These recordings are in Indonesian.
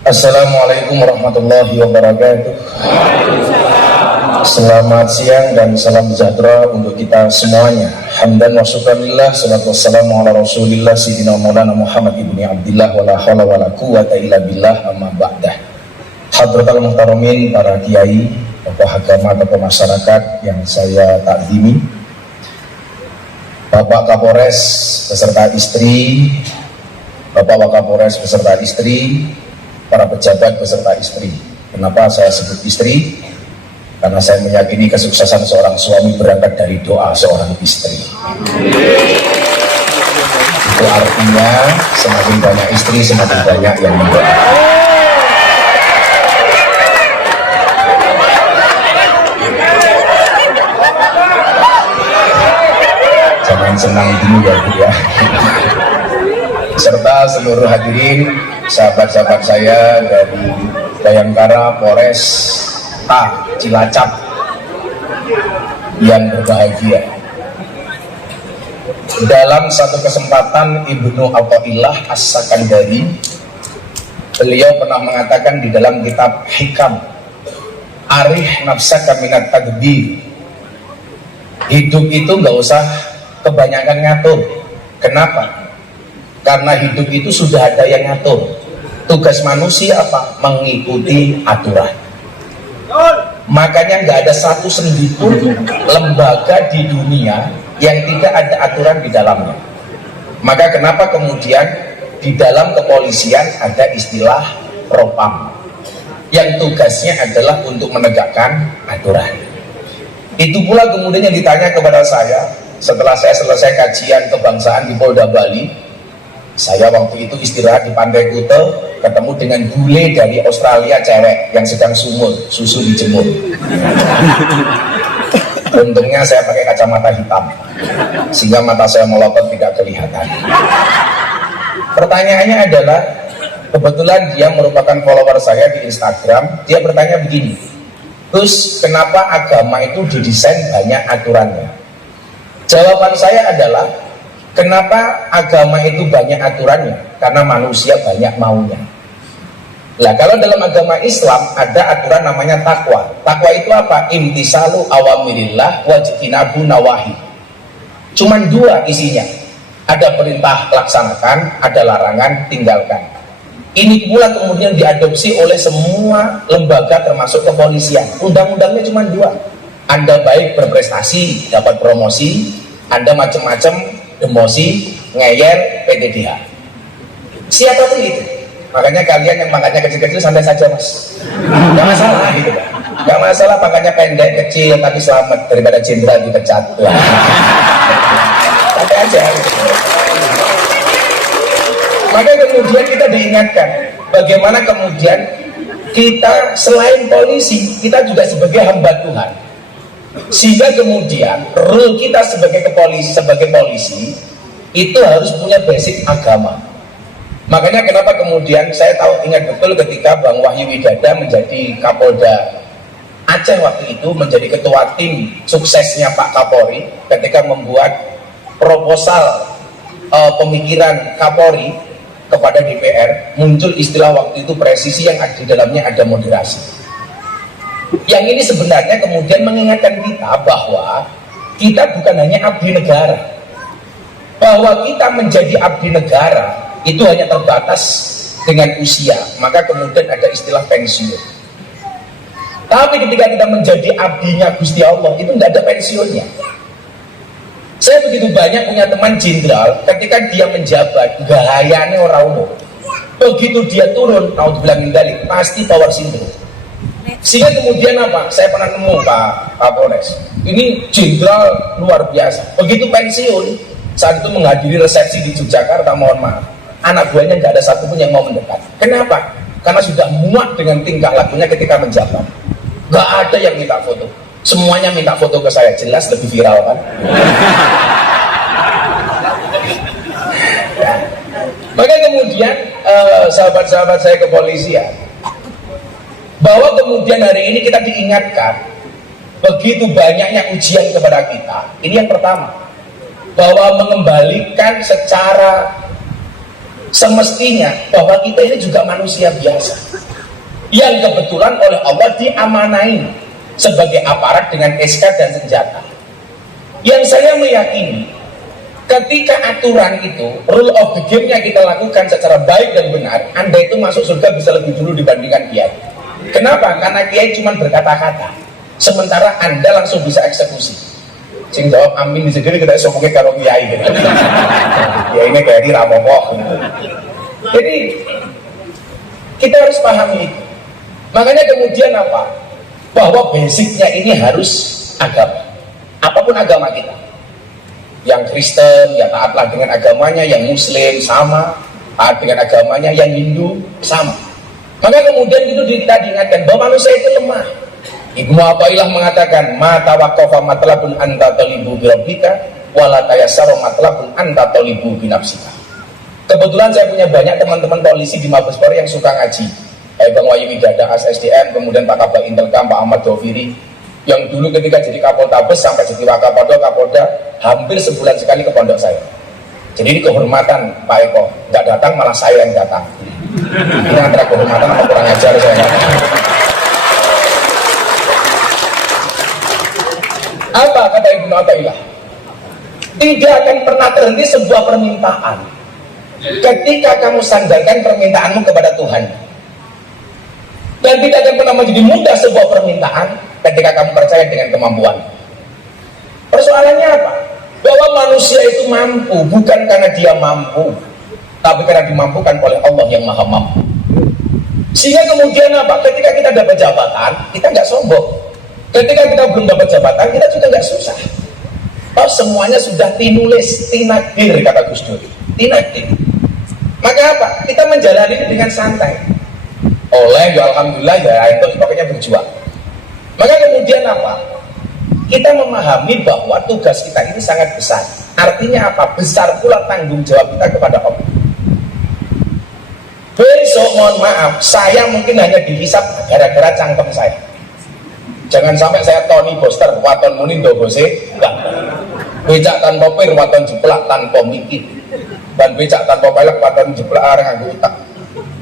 Assalamualaikum warahmatullahi wabarakatuh. Selamat siang dan salam sejahtera untuk kita semuanya. Hamdan wa syukranillah, salatu wassalamu ala rasulillah sayyidina maulana Muhammad ibni Abdillah wa la hawla wa la quwwata illa billah, amma ba'dah. Hadratal muhtaramin, para kiai, tokoh agama, tokoh masyarakat yang saya takzimi, Bapak Kapolres beserta istri, Bapak Wakapolres beserta istri, para pejabat beserta istri. Kenapa saya sebut istri? Karena saya meyakini kesuksesan seorang suami berangkat dari doa seorang istri. Itu artinya semakin banyak istri, semakin banyak yang mendoa. Jangan senang dulu ya Bu ya. Serta seluruh hadirin, sahabat-sahabat saya dari Bayangkara, Polres Cilacap yang berbahagia. Dalam satu kesempatan Ibnu Athaillah As-Sakandari, beliau pernah mengatakan di dalam kitab Hikam, arih nafsaka minat tadbir, hidup itu nggak usah kebanyakan ngatur. Kenapa? Karena hidup itu sudah ada yang ngatur. Tugas manusia apa? Mengikuti aturan. Makanya nggak ada satu sendi pun lembaga di dunia yang tidak ada aturan di dalamnya. Maka kenapa kemudian di dalam kepolisian ada istilah propam yang tugasnya adalah untuk menegakkan aturan. Itu pula kemudian yang ditanya kepada saya setelah saya selesai kajian kebangsaan di Polda Bali. Saya waktu itu istirahat di Pantai Kuta, ketemu dengan bule dari Australia, cewek yang sedang sumur, susu dijemur. Untungnya saya pakai kacamata hitam, sehingga mata saya melotot tidak kelihatan. Pertanyaannya adalah, kebetulan dia merupakan follower saya di Instagram. Dia bertanya begini, terus kenapa agama itu didesain banyak aturannya? Jawaban saya adalah, kenapa agama itu banyak aturannya? Karena manusia banyak maunya. Lah kalau dalam agama Islam ada aturan namanya takwa. Takwa itu apa? Imtisalu awamirillah wajtinabu nawahi. Cuman dua isinya. Ada perintah laksanakan, ada larangan tinggalkan. Ini pula kemudian diadopsi oleh semua lembaga termasuk kepolisian. Undang-undangnya cuma dua. Anda baik berprestasi, dapat promosi. Anda macam-macam, demosi, ngeyel, PTDH. Siapapun itu. Makanya kalian yang pangkatnya kecil-kecil santai saja mas. Gak masalah gitu. Gak masalah pangkatnya pendek, kecil, tapi selamat daripada jenderal dipecat. Santai aja gitu. Maka kemudian kita diingatkan bagaimana kemudian kita selain polisi, kita juga sebagai hamba Tuhan. Sehingga kemudian role kita sebagai polisi itu harus punya basic agama. Makanya kenapa kemudian saya ingat betul ketika Bang Wahyu Widada menjadi Kapolda Aceh waktu itu, menjadi ketua tim suksesnya Pak Kapolri ketika membuat proposal pemikiran Kapolri kepada DPR, muncul istilah waktu itu presisi yang di dalamnya ada moderasi. Yang ini sebenarnya kemudian mengingatkan kita bahwa kita bukan hanya abdi negara, bahwa kita menjadi abdi negara itu hanya terbatas dengan usia, maka kemudian ada istilah pensiun. Tapi ketika kita menjadi abdinya Gusti Allah, itu tidak ada pensiunnya. Saya begitu banyak punya teman jenderal, ketika dia menjabat gayanya orang umum, begitu dia turun, naudzubillah min dzalik, pasti power syndrome. Sehingga kemudian apa? Saya pernah nemu Pak Kapolres, ini jenderal luar biasa. Begitu pensiun, saat itu menghadiri resepsi di Yogyakarta, mohon maaf, anak buahnya nggak ada satupun yang mau mendekat. Kenapa? Karena sudah muak dengan tingkah lakunya ketika menjabat. Nggak ada yang minta foto, semuanya minta foto ke saya, jelas lebih viral kan? Ya. Maka kemudian sahabat-sahabat saya kepolisian, bahwa kemudian hari ini kita diingatkan begitu banyaknya ujian kepada kita. Ini yang pertama, bahwa mengembalikan secara semestinya bahwa kita ini juga manusia biasa yang kebetulan oleh Allah diamanai sebagai aparat dengan SK dan senjata. Yang saya meyakini ketika aturan itu, rule of the game-nya kita lakukan secara baik dan benar, Anda itu masuk surga bisa lebih dulu dibandingkan kiai. Kenapa? Karena kiai cuma berkata-kata, sementara Anda langsung bisa eksekusi. Sing jawab amin di segini kita sokongnya karo kiai gitu. Ya ini kayak di rapopo. Jadi kita harus pahami itu. Makanya kemudian apa? Bahwa basicnya ini harus agama. Apapun agama kita. Yang Kristen, ya taatlah dengan agamanya. Yang Muslim sama, taat dengan agamanya. Yang Hindu sama. Maka kemudian itu kita diingatkan bahwa manusia itu lemah. Ibnu Athaillah mengatakan, ma tawaqqafa matlabun anta talibu bi rabbika wa la tayassaru matlabun anta talibu bi nafsika. Kebetulan saya punya banyak teman-teman polisi di Mabes Polri yang suka ngaji. Kayak Bang Wahyu Widada ASSDM, kemudian Pak Kabak Intelkam, Pak Ahmad Doviri, yang dulu ketika jadi Kapoltabes sampai jadi Wakapolda, Kapolda, hampir sebulan sekali ke pondok saya. Jadi ini kehormatan Pak Eko, nggak datang malah saya yang datang. Ini antara kehormatan atau kurang ajar saya. Apa kata Ibnu Athaillah? Tidak akan pernah terhenti sebuah permintaan ketika kamu sandarkan permintaanmu kepada Tuhan, dan tidak akan pernah menjadi mudah sebuah permintaan ketika kamu percaya dengan kemampuan. Persoalannya apa? Bahwa manusia itu mampu bukan karena dia mampu, tapi karena dimampukan oleh Allah yang maha mampu. Sehingga kemudian apa? Ketika kita dapat jabatan, kita nggak sombong. Ketika kita belum dapat jabatan, kita juga nggak susah. Oh, semuanya sudah tinulis, tinakdir, kata Gus Dur. Tinakdir. Maka apa? Kita menjalani ini dengan santai. Oleh, ya alhamdulillah, ya itu sebagainya berjuang. Maka kemudian apa? Kita memahami bahwa tugas kita ini sangat besar. Artinya apa? Besar pula tanggung jawab kita kepada Allah. Besok mohon maaf, saya mungkin hanya dihisap gara-gara cangkem saya. Jangan sampai saya Tony Boster, waton muni ndogose, enggak. Becak tanpa pir, waton jeplak tanpa mikir. Dan becak tanpa pelek, waton jeplak areng nganggo utak.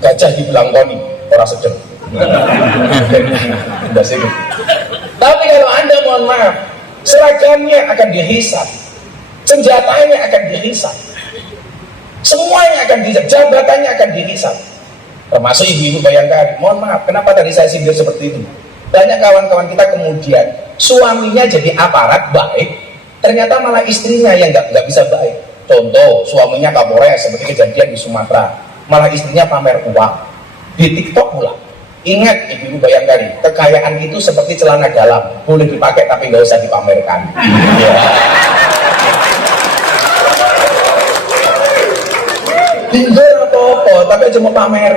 Gajah dibilang Tony, ora sedeng. Tapi kalau Anda mohon maaf, seragamnya akan dihisap, senjatanya akan dihisap, semuanya akan dihisap, jabatannya akan dihisap. Termasuk ibu-ibu Bayangkari. Mohon maaf, kenapa tadi saya sindir seperti itu? Banyak kawan-kawan kita kemudian suaminya jadi aparat baik, ternyata malah istrinya yang nggak bisa baik. Contoh, suaminya Kapolres seperti kejadian di Sumatera, malah istrinya pamer uang di TikTok pula. Ingat ibu-ibu Bayangkari, kekayaan itu seperti celana dalam, boleh dipakai tapi nggak usah dipamerkan. Ya. Pinggir apa-apa, tapi cuma pamer.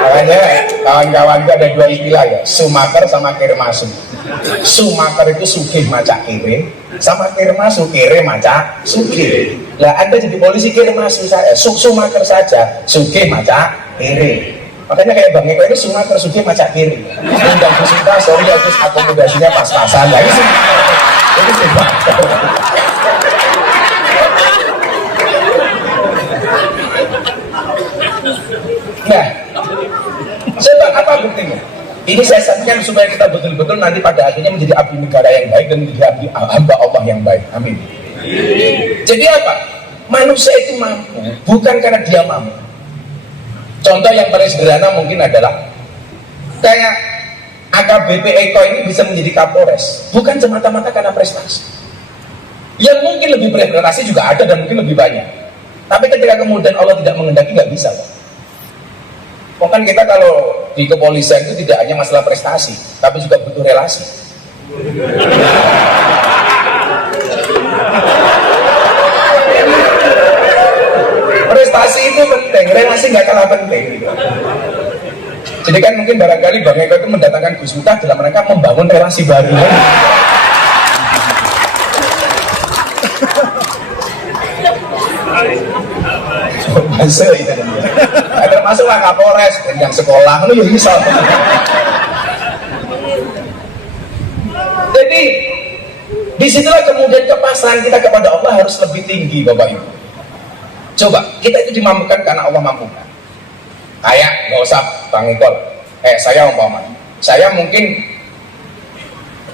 Makanya kawan-kawan itu ada dua istilah ya, sumaker sama kirmasu. Sumaker itu sugih macak kiri, sama kirmasu kiri macak sugih. Lah Anda jadi polisi kirmasu saya, sumaker saja, sugih macak kiri. Makanya kayak Bang Eko itu sumaker sugih macak kiri. Undang Busita, sorry ya terus akomodasinya pas-pasan. Nah itu sumaker. Nah, coba apa buktinya? Ini saya sampaikan supaya kita betul-betul nanti pada akhirnya menjadi abdi negara yang baik dan menjadi abdi hamba Allah yang baik. Amin. Jadi apa? Manusia itu mampu bukan karena dia mampu. Contoh yang paling sederhana mungkin adalah kayak AKBP Eko ini bisa menjadi Kapolres bukan semata-mata karena prestasi. Yang mungkin lebih berprestasi juga ada dan mungkin lebih banyak. Tapi ketika kemudian Allah tidak menghendaki nggak bisa, Pak. Kan kita kalau di kepolisian itu tidak hanya masalah prestasi, tapi juga butuh relasi. Prestasi itu penting, relasi nggak kalah penting. Jadi kan mungkin barangkali Bang Eko itu mendatangkan Gus Miftah dalam rangka membangun relasi baru. Masuk itu termasuklah Kapolres yang sekolah lu ya bisa. Jadi di Disitulah kemudian kepasrahan kita kepada Allah harus lebih tinggi, Bapak Ibu. Coba, kita itu dimampukan karena Allah mampukan. Kayak, nggak usah Bang Ikol, saya saya mungkin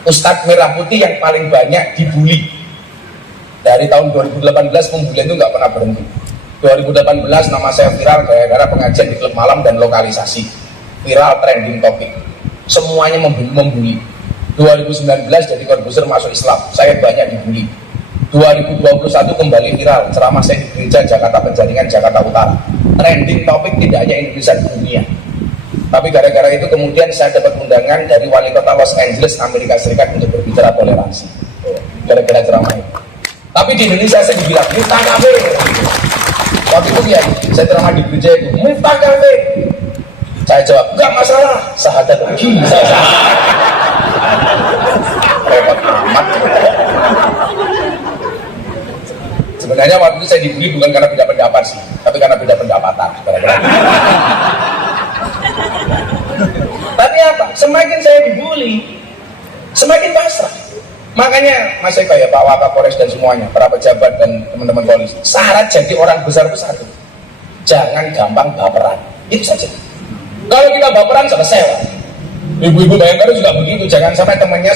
Ustadz Merah Putih yang paling banyak dibully. Dari tahun 2018 pembulian itu nggak pernah berhenti. 2018 nama saya viral gara-gara pengajian di klub malam dan lokalisasi. Viral trending topik. Semuanya membuli. 2019 jadi korbuser masuk Islam, saya banyak dibully. 2021 kembali viral, ceramah saya di gereja Jakarta Penjaringan, Jakarta Utara. Trending topik tidak hanya Indonesia, dunia. Tapi gara-gara itu kemudian saya dapat undangan dari wali kota Los Angeles, Amerika Serikat untuk berbicara toleransi. Gara-gara ceramah itu. Tapi di Indonesia saya dibilang, Miftah kafir. Waktu itu ya, saya ceramah di gereja itu, Miftah kafir. Saya jawab, enggak masalah, sahadat lagi. Repot amat. Sebenarnya waktu itu saya dibully bukan karena beda pendapat sih, tapi karena beda pendapatan. Tapi apa? Semakin saya dibully, semakin pasrah. Makanya Mas Eko ya, Pak Wakapolres dan semuanya, para pejabat dan teman-teman polisi, syarat jadi orang besar itu satu, jangan gampang baperan. Itu saja. Kalau kita baperan selesai lah. Ibu-ibu Bayangkara juga begitu, jangan sampai temannya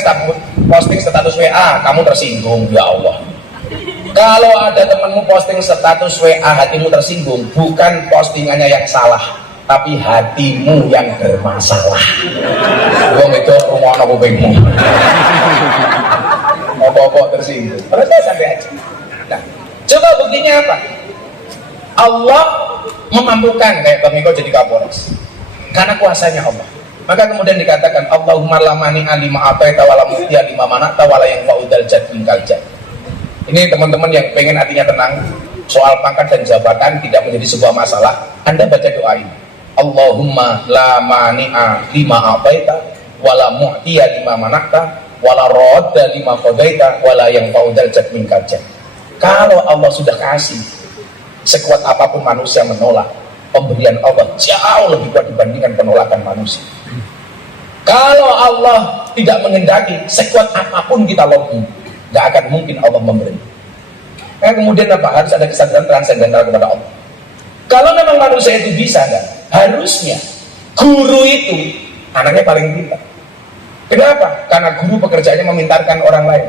posting status WA, kamu tersinggung, ya Allah. Kalau ada temanmu posting status WA hatimu tersinggung, bukan postingannya yang salah, tapi hatimu yang bermasalah. Wong itu rumono kupingmu. Apa-apa tersinggung. Terus sampai aja. Nah, coba buktinya apa? Allah memampukan kayak Bang Iko jadi Kapolres. Karena kuasanya Allah. Maka kemudian dikatakan Allahumma lamani alima ataita wala mu'tiya lima mana'ta wala yang fa'udal jad minkal jad. Ini teman-teman yang pengen hatinya tenang, soal pangkat dan jabatan tidak menjadi sebuah masalah, Anda baca doa ini. Allahumma la mani'a lima ataita wala mu'tiya lima mana'ta wala radda lima qadaita wala yang fa'udal jad minkal jad. Kalau Allah sudah kasih, sekuat apapun manusia menolak, pemberian Allah jauh lebih kuat dibandingkan penolakan manusia. Kalau Allah tidak menghendaki, sekuat apapun kita lobby, gak akan mungkin Allah memberi. Nah, kemudian apa? Harus ada kesadaran transendental kepada Allah. Kalau memang manusia itu bisa, kan? Harusnya guru itu anaknya paling pintar. Kenapa? Karena guru pekerjaannya memintarkan orang lain.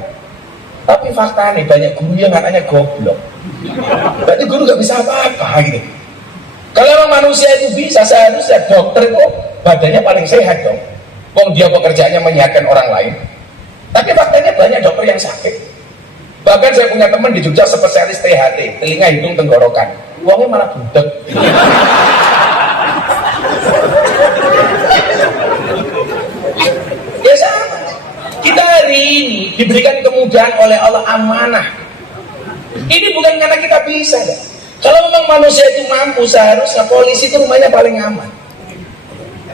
Tapi fakta nih, banyak guru yang anaknya goblok. Berarti guru gak bisa apa-apa gitu. Kalau memang manusia itu bisa, seharusnya dokter itu badannya paling sehat dong. Wong dia pekerjaannya menyehatkan orang lain. Tapi faktanya banyak dokter yang sakit. Bahkan saya punya teman di Jogja spesialis THT, telinga, hidung, tenggorokan. Uangnya malah budek. Ya sama. Kita hari ini diberikan kemudahan oleh Allah, amanah. Ini bukan karena kita bisa, ya. Kalau memang manusia itu mampu, seharusnya polisi itu rumahnya paling aman.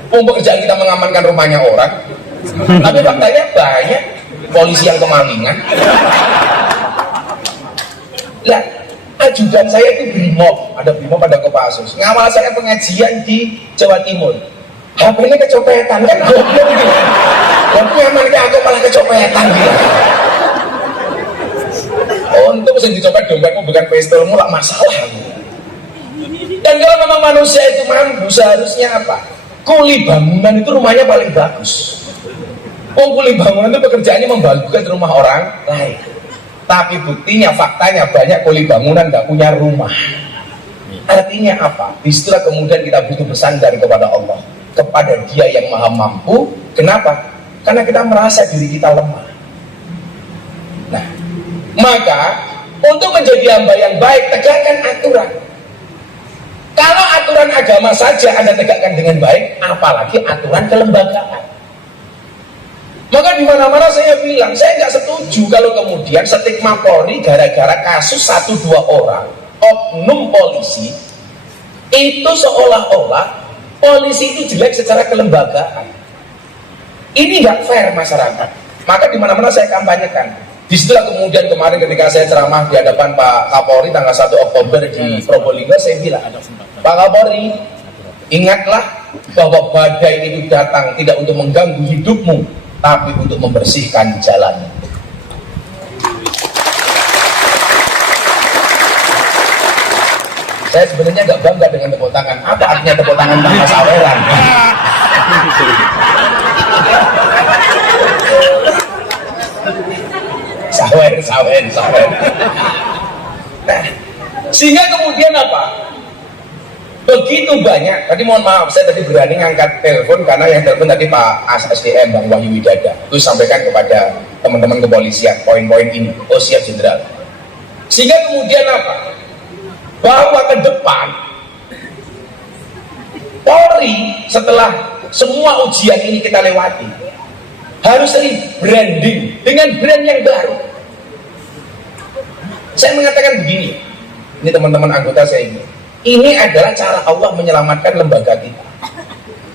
Pekerjaan kita mengamankan rumahnya orang, tapi faktanya banyak polisi yang kemalingan. Lah, ajudan saya itu Brimob, ada Brimob, ada Kopassus. Ngawal saya pengajian di Jawa Timur. HP-nya kecopetan, kan goblok gitu. Yang nyamannya aku malah kecopetan gitu. Untuk bisa dicopet dompetmu bukan pistolmu lah, masalah. Dan kalau memang manusia itu mampu, seharusnya apa? Kuli bangunan itu rumahnya paling bagus. Kuli bangunan itu pekerjaannya membagukan rumah orang lain. Tapi buktinya, faktanya banyak kuli bangunan gak punya rumah. Artinya apa? Disitulah kemudian kita butuh bersandar kepada Allah, kepada Dia yang maha mampu. Kenapa? Karena kita merasa diri kita lemah. Nah, maka untuk menjadi hamba yang baik, tegakkan aturan. Kalau aturan agama saja Anda tegakkan dengan baik, apalagi aturan kelembagaan. Maka di mana-mana saya bilang, saya nggak setuju kalau kemudian stigma Polri gara-gara kasus 1-2 orang oknum polisi itu seolah-olah polisi itu jelek secara kelembagaan. Ini nggak fair masyarakat. Maka di mana-mana saya kampanyekan. Disitulah kemudian kemarin ketika saya ceramah di hadapan Pak Kapolri tanggal 1 Oktober di Probolinggo, saya bilang, Pak Kapolri, ingatlah bahwa badai itu datang tidak untuk mengganggu hidupmu, tapi untuk membersihkan jalan. Saya sebenarnya nggak bangga dengan tepuk tangan. Apa artinya tepuk tangan tanpa saweran? Sawer. Nah, sehingga kemudian apa? Begitu banyak. Tadi mohon maaf, saya tadi berani ngangkat telepon karena yang telepon tadi Pak ASDM Bang Wahyu Widada. Itu sampaikan kepada teman-teman kepolisian poin-poin ini. Oh siap Jenderal. Sehingga kemudian apa? Bahwa ke depan Polri setelah semua ujian ini kita lewati harus rebranding dengan brand yang baru. Saya mengatakan begini, ini teman-teman anggota saya ini adalah cara Allah menyelamatkan lembaga kita.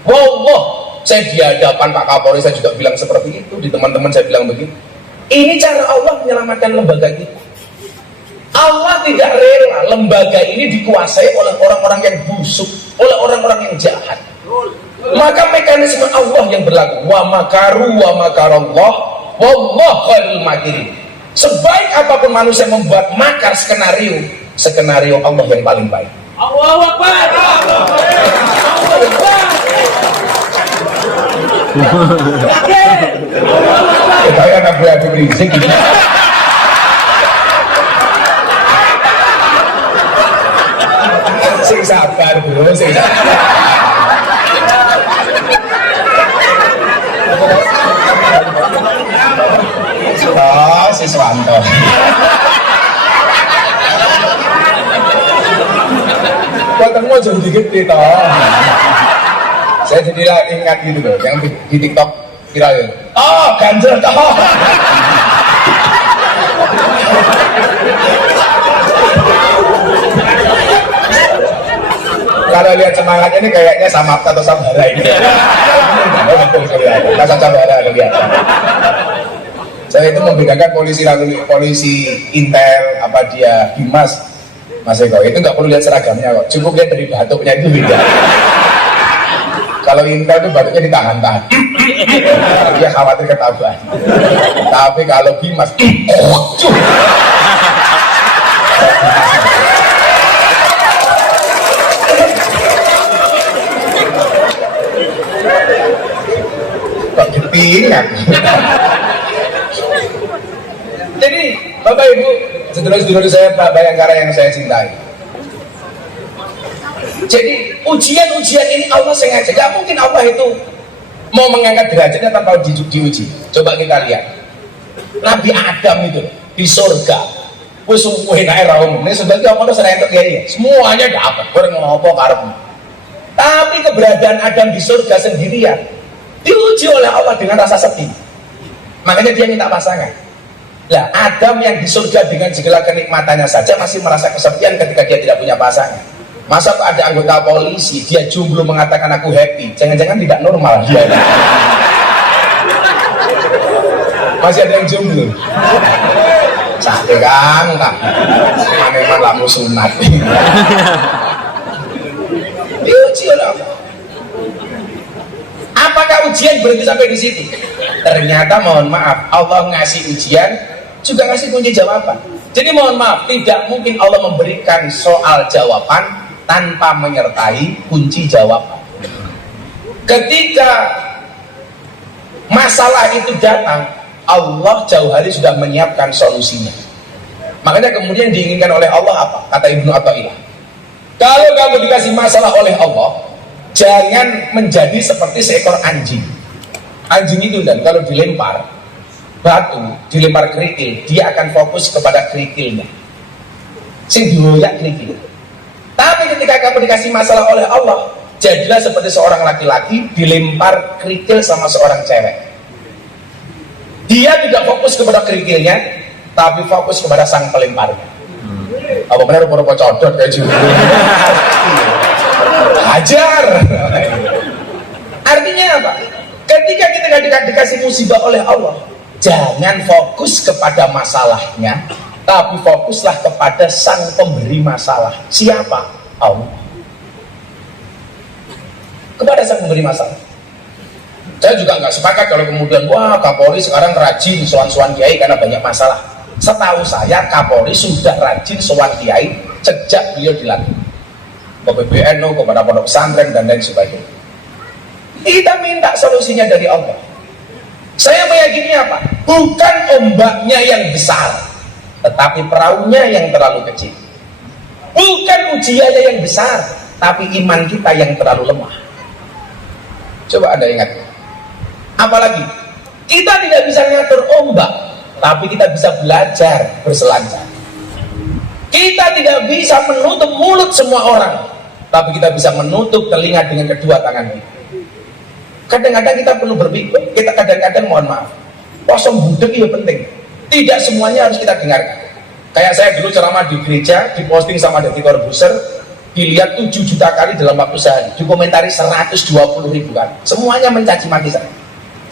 Wallah, saya di hadapan Pak Kapolri saya juga bilang seperti itu, di teman-teman saya bilang begitu. Ini cara Allah menyelamatkan lembaga kita. Allah tidak rela lembaga ini dikuasai oleh orang-orang yang busuk, oleh orang-orang yang jahat. Maka mekanisme Allah yang berlaku. Wa makaru wa makarallah wallahu khairul makirin. Sebaik apapun manusia membuat makar skenario Allah yang paling baik. Allahu Akbar. Allahu Akbar. Kayak anak beradu berisik gitu. Sing sabar bro, sing sabar. Oh, si Swanto. Ketemu jauh dikit gitu. Saya jadi ingat gitu loh, yang di TikTok viral itu. Oh, ganjel toh. Kalau lihat semangatnya ini kayaknya sama atau Sabara ini. Betul kelihatan. Rasa Sabara kelihatan. Saya itu membedakan polisi Intel apa dia Bimas, Mas Eko itu nggak perlu lihat seragamnya kok, cukup lihat dari batuknya itu beda. Kalau Intel itu batuknya ditahan-tahan, dia khawatir ketahuan. Tapi kalau Bimas, kok ketinggalan. Jadi Bapak Ibu, sedulur-sedulur saya Pak Bayangkara yang saya cintai. Jadi ujian-ujian ini Allah sengaja. Gak mungkin Allah itu mau mengangkat derajatnya tanpa diuji. Coba kita lihat. Nabi Adam itu di surga. Wes enak ra umum. Nek sebab apa to sering terjadi. Semuanya dapat. Bareng ngopo karep. Tapi keberadaan Adam di surga sendirian diuji oleh Allah dengan rasa sedih. Makanya dia minta pasangan. Lah Adam yang di surga dengan segala kenikmatannya saja masih merasa kesepian ketika dia tidak punya pasangan. Masa kok ada anggota polisi dia jomblo mengatakan aku happy? Jangan-jangan tidak normal dia. Masih ada yang jomblo. Sakit kan? Memang lamu sunat. Diuji oleh Allah. Apakah ujian berhenti sampai di situ? Ternyata mohon maaf, Allah ngasih ujian juga ngasih kunci jawaban. Jadi mohon maaf, tidak mungkin Allah memberikan soal jawaban tanpa menyertai kunci jawaban. Ketika masalah itu datang, Allah jauh hari sudah menyiapkan solusinya. Makanya kemudian diinginkan oleh Allah apa? Kata Ibnu Athaillah, kalau kamu dikasih masalah oleh Allah, jangan menjadi seperti seekor anjing. Anjing itu dan kalau dilempar batu, dilempar kerikil, dia akan fokus kepada kerikilnya. Sing dioyak kerikil. Tapi ketika kamu dikasih masalah oleh Allah, jadilah seperti seorang laki-laki dilempar kerikil sama seorang cewek. Dia tidak fokus kepada kerikilnya, tapi fokus kepada sang pelemparnya. Apa benar rupa-rupa codot kayak gitu? Hajar. Artinya apa? Ketika kita dikasih musibah oleh Allah, jangan fokus kepada masalahnya, tapi fokuslah kepada sang pemberi masalah. Siapa? Allah. Kepada sang pemberi masalah. Saya juga nggak sepakat kalau kemudian wah Kapolri sekarang rajin sowan-sowan kiai karena banyak masalah. Setahu saya Kapolri sudah rajin sowan kiai sejak beliau dilantik. ke PBNU, kepada pondok pesantren dan lain sebagainya. Kita minta solusinya dari Allah. Saya meyakini apa? Bukan ombaknya yang besar, tetapi perahunya yang terlalu kecil. Bukan ujiannya yang besar, tapi iman kita yang terlalu lemah. Coba Anda ingat. Apalagi kita tidak bisa ngatur ombak, tapi kita bisa belajar berselancar. Kita tidak bisa menutup mulut semua orang, tapi kita bisa menutup telinga dengan kedua tangan kita. Kadang-kadang kita perlu berpikir, kita kadang-kadang mohon maaf, kosong budek itu penting. Tidak semuanya harus kita dengarkan. Kayak saya dulu ceramah di gereja, diposting sama Deddy Corbuzier, dilihat 7 juta kali dalam waktu sehari, dikomentari 120 ribu kali. Semuanya mencaci maki saya.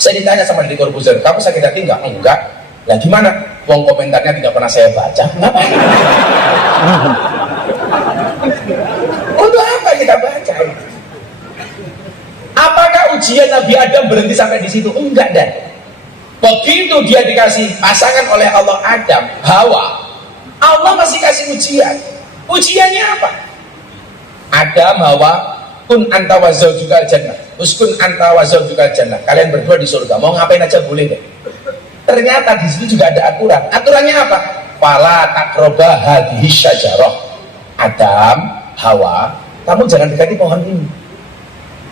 Saya ditanya sama Deddy Corbuzier, kamu sakit hati enggak? Enggak. Lah gimana? Wong komentarnya tidak pernah saya baca. Ngapain? Untuk apa kita baca? Apakah ujian Nabi Adam berhenti sampai di situ? Enggak, dan begitu dia dikasih pasangan oleh Allah Adam, Hawa, Allah masih kasih ujian. Ujiannya apa? Adam, Hawa, kun anta wa zaujukal jannah, uskun anta wa zaujukal jannah. Kalian berdua di surga, mau ngapain aja boleh deh. Ternyata di situ juga ada aturan. Aturannya apa? Fala taqraba hadhihi syajarah. Adam, Hawa, kamu jangan dekati pohon ini.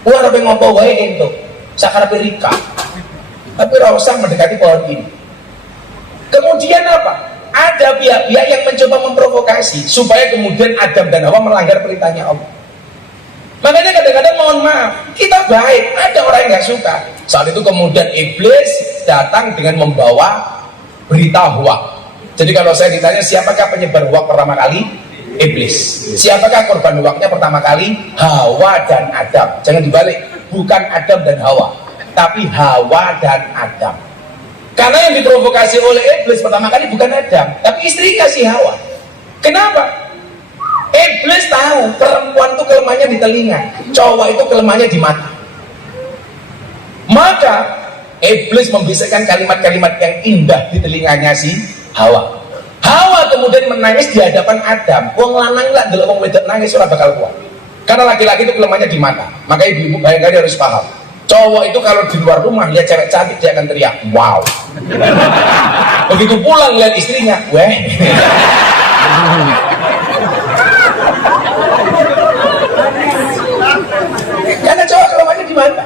Wah, apa ngopo wae ento? Sakarape rika. Tapi ora usah mendekati pohon ini. Kemudian apa? Ada pihak-pihak yang mencoba memprovokasi supaya kemudian Adam dan Hawa melanggar perintahnya Allah. Makanya kadang-kadang mohon maaf, kita baik, ada orang yang nggak suka. Saat itu kemudian iblis datang dengan membawa berita hoak. Jadi kalau saya ditanya siapakah penyebar hoak pertama kali? Iblis. Siapakah korban hoaknya pertama kali? Hawa dan Adam. Jangan dibalik, bukan Adam dan Hawa, tapi Hawa dan Adam. Karena yang diprovokasi oleh iblis pertama kali bukan Adam, tapi istri kasih Hawa. Kenapa? Iblis tahu perempuan itu kelemahannya di telinga, cowok itu kelemahannya di mata. Maka iblis membisikkan kalimat-kalimat yang indah di telinganya si Hawa. Hawa kemudian menangis di hadapan Adam. Wong lanang lah delok wong wedok nangis ora bakal kuat. Karena laki-laki itu kelemahannya di mata. Maka ibu-ibu barangkali harus paham. Cowok itu kalau di luar rumah lihat cewek cantik dia akan teriak, wow. Begitu pulang lihat istrinya, weh. Karena cowok kelemahannya di mata.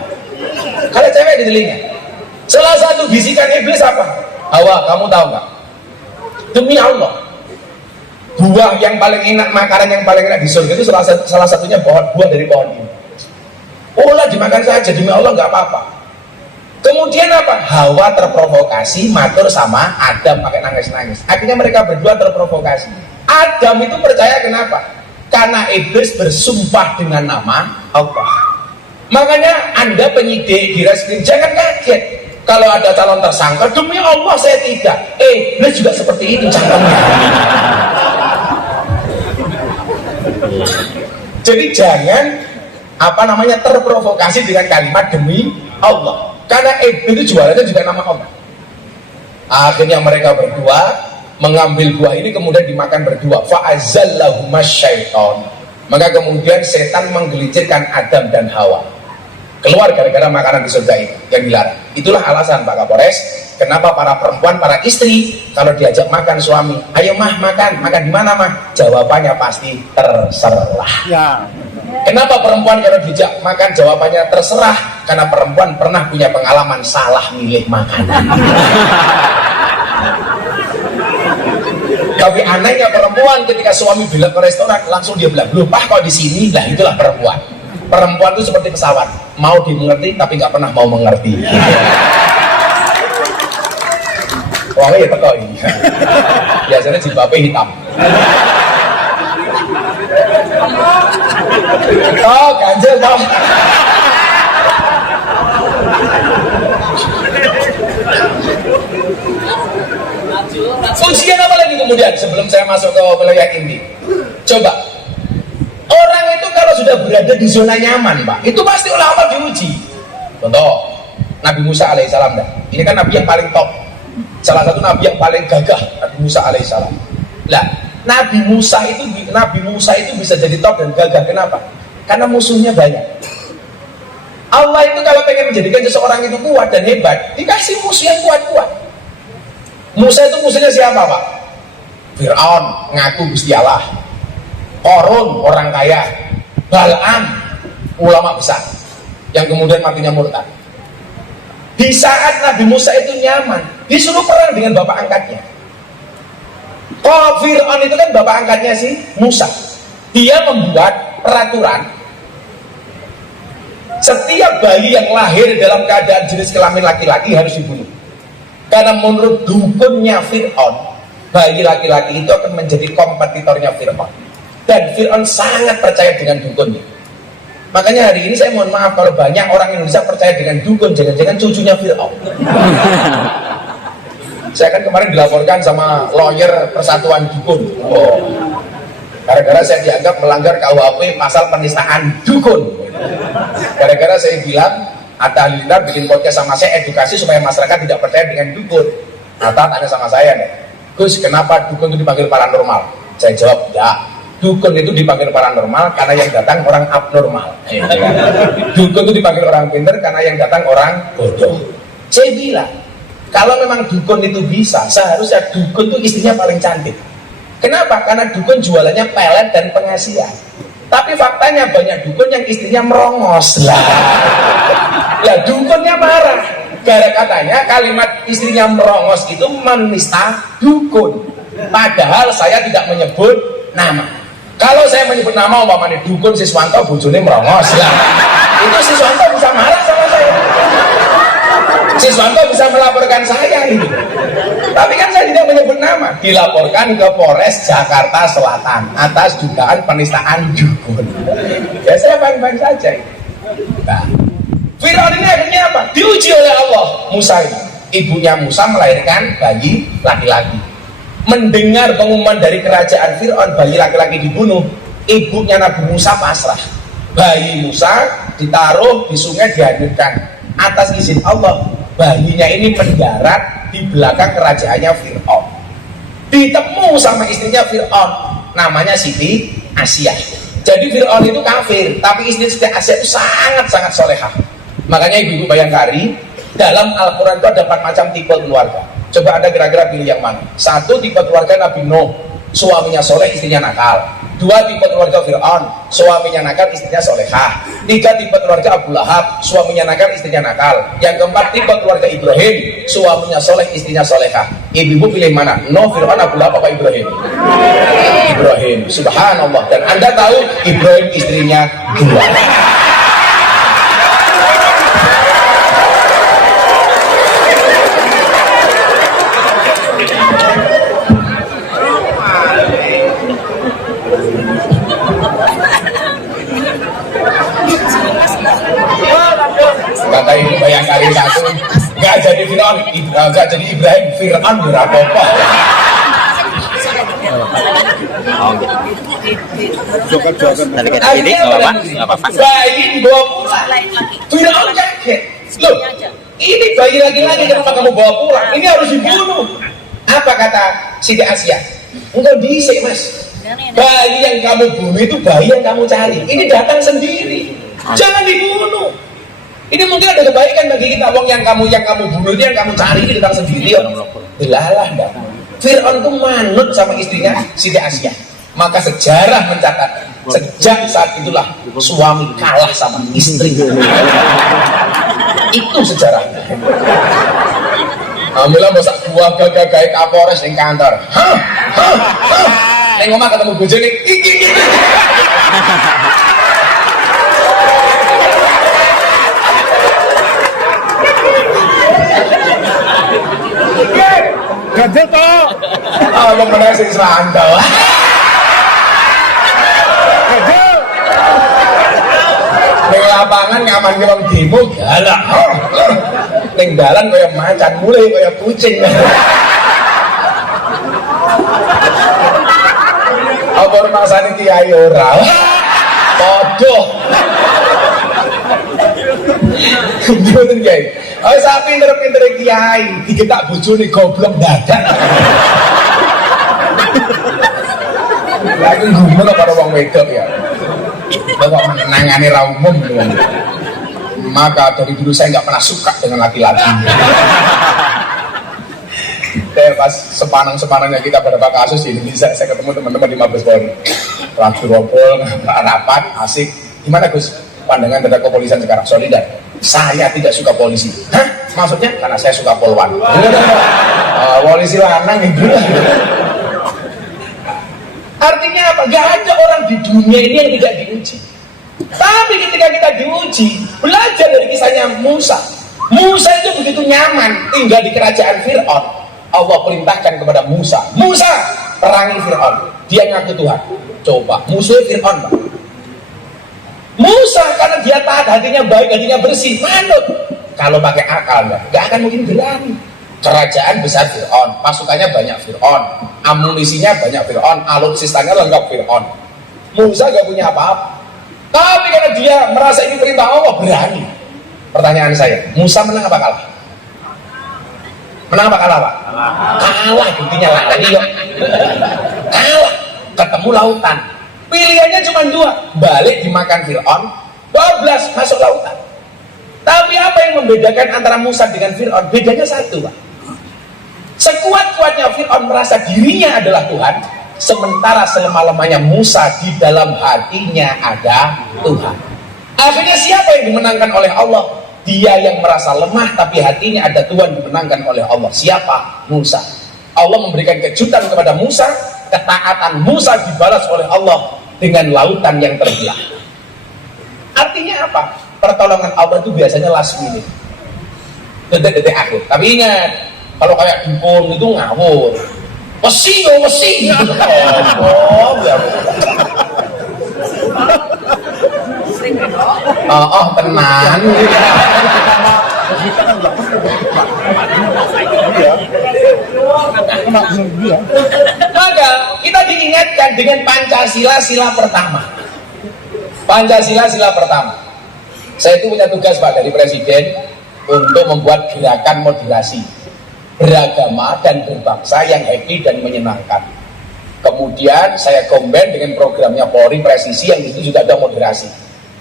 Kalau cewek di telinga. Salah satu bisikan iblis apa? Hawa, kamu tahu nggak? Demi Allah, buah yang paling enak, makanan yang paling enak di surga itu salah satunya buah dari pohon ini. Olah dimakan saja, demi Allah nggak apa-apa. Kemudian apa? Hawa terprovokasi, matur sama Adam pakai nangis-nangis. Akhirnya mereka berdua terprovokasi. Adam itu percaya kenapa? Karena iblis bersumpah dengan nama Allah. Makanya Anda penyidik di reskrim jangan kaget. Kalau ada calon tersangka, demi Allah saya tidak. Iblis juga seperti itu cangkemnya. Jadi jangan terprovokasi dengan kalimat demi Allah. Karena iblis itu jualannya juga nama Allah. Akhirnya mereka berdua mengambil buah ini kemudian dimakan berdua. Fa'azallahumas syaiton. Maka kemudian setan menggelincirkan Adam dan Hawa. Keluar gara-gara makanan di surga itu yang dilarang. Itulah alasan Pak Kapolres, kenapa para perempuan, para istri kalau diajak makan suami, ayo mah makan di mana mah? Jawabannya pasti terserah. Ya. Kenapa perempuan kalau diajak makan jawabannya terserah? Karena perempuan pernah punya pengalaman salah milih makanan. Tapi anehnya perempuan ketika suami bilang ke restoran langsung dia bilang, "Loh, Pak kok di sini?" Lah itulah perempuan. Perempuan itu seperti pesawat, mau dimengerti tapi nggak pernah mau mengerti. Wah ya teko ini. Biasanya jilbabnya hitam. Oh ganjil dong. Ujian apa lagi kemudian sebelum saya masuk ke wilayah inti? Coba. Orang itu kalau sudah berada di zona nyaman, Pak, itu pasti oleh Allah diuji. Contoh, Nabi Musa alaihissalam. Ini kan Nabi yang paling top. Salah satu Nabi yang paling gagah, Nabi Musa alaihissalam. Lah, Nabi Musa itu bisa jadi top dan gagah. Kenapa? Karena musuhnya banyak. Allah itu kalau pengen menjadikan seseorang itu kuat dan hebat, dikasih musuh yang kuat-kuat. Musa itu musuhnya siapa, Pak? Fir'aun, ngaku Gusti Allah. Korun, orang kaya. Bal'am, ulama besar, yang kemudian matinya murtad. Di saat Nabi Musa itu nyaman, disuruh perang dengan bapak angkatnya. Kalau Fir'aun itu kan bapak angkatnya si Musa. Dia membuat peraturan, setiap bayi yang lahir dalam keadaan jenis kelamin laki-laki harus dibunuh. Karena menurut dukunnya Fir'aun, bayi laki-laki itu akan menjadi kompetitornya Fir'aun. Dan Fir'aun sangat percaya dengan dukunnya. Makanya hari ini saya mohon maaf kalau banyak orang Indonesia percaya dengan dukun, jangan-jangan cucunya Fir'aun. Saya kan kemarin dilaporkan sama lawyer Persatuan Dukun. Oh, gara-gara saya dianggap melanggar KUHP pasal penistaan dukun. Gara-gara saya bilang Atta Halilintar bikin podcast sama saya edukasi supaya masyarakat tidak percaya dengan dukun. Atta tanya sama saya nih, Gus, kenapa dukun itu dipanggil paranormal? Saya jawab, ya, dukun itu dipanggil paranormal karena yang datang orang abnormal. Dukun itu dipanggil orang pintar karena yang datang orang bodoh. Saya bilang, kalau memang dukun itu bisa, seharusnya dukun itu istrinya paling cantik. Kenapa? Karena dukun jualannya pelet dan pengasihan. Tapi faktanya banyak dukun yang istrinya merongos lah. Ya dukunnya marah. Gara katanya kalimat istrinya merongos itu menista dukun. Padahal saya tidak menyebut nama. Kalau saya menyebut nama umpamanya dukun Siswanto bojone merongos lah. Itu Siswanto bisa marah sama saya. Siswanto bisa melaporkan saya ini. Tapi kan saya tidak menyebut nama. Dilaporkan ke Polres Jakarta Selatan atas dugaan penistaan dukun. Ya saya baik-baik saja. Nah, Fir'aun ini akhirnya apa? Diuji oleh Allah. Musa ini, ibunya Musa melahirkan bayi laki-laki. Mendengar pengumuman dari kerajaan Fir'aun bayi laki-laki dibunuh, ibunya Nabi Musa pasrah. Bayi Musa ditaruh di sungai dihanyutkan. Atas izin Allah, bayinya ini mendarat di belakang kerajaannya Fir'aun. Ditemu sama istrinya Fir'aun, namanya Siti Asyah. Jadi Fir'aun itu kafir, tapi istri Siti Asyah itu sangat-sangat solehah. Makanya ibu-ibu Bayangkari, dalam Al-Quran itu ada 4 macam tipe keluarga. Coba Anda kira-kira pilih yang mana? 1, tipe keluarga Nabi Nuh, suaminya soleh, istrinya nakal. 2, tipe keluarga Fir'aun, suaminya nakal, istrinya solehah. 3, tipe keluarga Abu Lahab, suaminya nakal, istrinya nakal. Yang keempat, tipe keluarga Ibrahim, suaminya soleh, istrinya solehah. Ibu-ibu pilih mana? Nuh, Fir'aun, Abu Lahab, apa Ibrahim? Ibrahim, subhanallah. Dan Anda tahu Ibrahim istrinya 2. Kata ibu Bayangkari satu, nggak jadi Fir'aun, nggak jadi Ibrahim, Fir'aun berapa-apa. Bayi dibawa pulang, Fir'aun kaget. Loh, ini bayi laki-laki kenapa kamu bawa pulang? Ini harus dibunuh. Apa kata Siti Asyah? Enggak bisa, Mas. Bayi yang kamu bunuh itu bayi yang kamu cari. Ini datang sendiri, jangan dibunuh. Ini mungkin ada kebaikan bagi kita. Wong yang kamu bunuh itu yang kamu cari ini datang sendiri. Belalah enggak. Fir'aun itu manut sama istrinya Siti Asyah. Maka sejarah mencatat sejak saat itulah suami kalah sama istri. Itu sejarahnya. Alhamdulillah masak gua gagal Kapolres yang kantor. Neng omah ketemu bojone iki. Ganjel toh. Apa meneh sing sandal. Ganjel. Ning lapangan ngaman ki wong demo galak. Ning dalan kaya macan mulai kaya kucing. Apa rumasane kiai ora? Bodoh. Mboten kiai. Oh, sak pinter-pintere kiai, diketak bojone goblok dadak. Lagi gumun karo wong wedok ya. Bapak menangani ra umum gitu. Maka dari dulu saya nggak pernah suka dengan laki-laki. Pas sepanang-sepanangnya kita beberapa kasus di Indonesia, saya ketemu teman-teman di Mabes Polri. Lagi ngobrol, rapat, asik. Gimana Gus? Pandangan terhadap kepolisian sekarang solidar. Saya tidak suka polisi. Hah? Maksudnya? Karena saya suka polwan. Polisi lanang gitu. Artinya apa? Gak ada orang di dunia ini yang tidak diuji. Tapi ketika kita diuji, belajar dari kisahnya Musa. Musa itu begitu nyaman tinggal di kerajaan Fir'aun. Allah perintahkan kepada Musa, Musa perangi Fir'aun. Dia ngaku Tuhan. Coba musuhnya Fir'aun, Pak. Musa karena dia taat, hatinya baik, hatinya bersih, manut. Kalau pakai akal nggak akan mungkin berani. Kerajaan besar Fir'aun, pasukannya banyak Fir'aun, amunisinya banyak Fir'aun, alutsistanya lengkap Fir'aun. Musa gak punya apa-apa. Tapi karena dia merasa ini perintah Allah, berani. Pertanyaan saya, Musa menang apa kalah? Menang apa kalah, Pak? Kalah, buktinya lah tadi kok. Kalah, ketemu lautan. Pilihannya cuma dua, balik dimakan Fir'aun, 12 masuk lautan. Tapi apa yang membedakan antara Musa dengan Fir'aun? Bedanya satu, Pak. Sekuat-kuatnya Fir'aun merasa dirinya adalah Tuhan, sementara selemah-lemahnya Musa di dalam hatinya ada Tuhan. Akhirnya siapa yang dimenangkan oleh Allah? Dia yang merasa lemah tapi hatinya ada Tuhan, dimenangkan oleh Allah. Siapa? Musa. Allah memberikan kejutan kepada Musa, ketaatan Musa dibalas oleh Allah dengan lautan yang terbelah. Artinya apa? Pertolongan Allah itu biasanya last minute, detik-detik akhir. Tapi ingat, kalau kayak dukun itu ngawur. Wesi, tenan. Maka kita diingatkan dengan Pancasila sila pertama. Pancasila sila pertama. Saya itu punya tugas, Pak, dari Presiden untuk membuat gerakan moderasi beragama dan berbangsa yang happy dan menyenangkan. Kemudian saya combine dengan programnya Polri Presisi yang itu juga ada moderasi.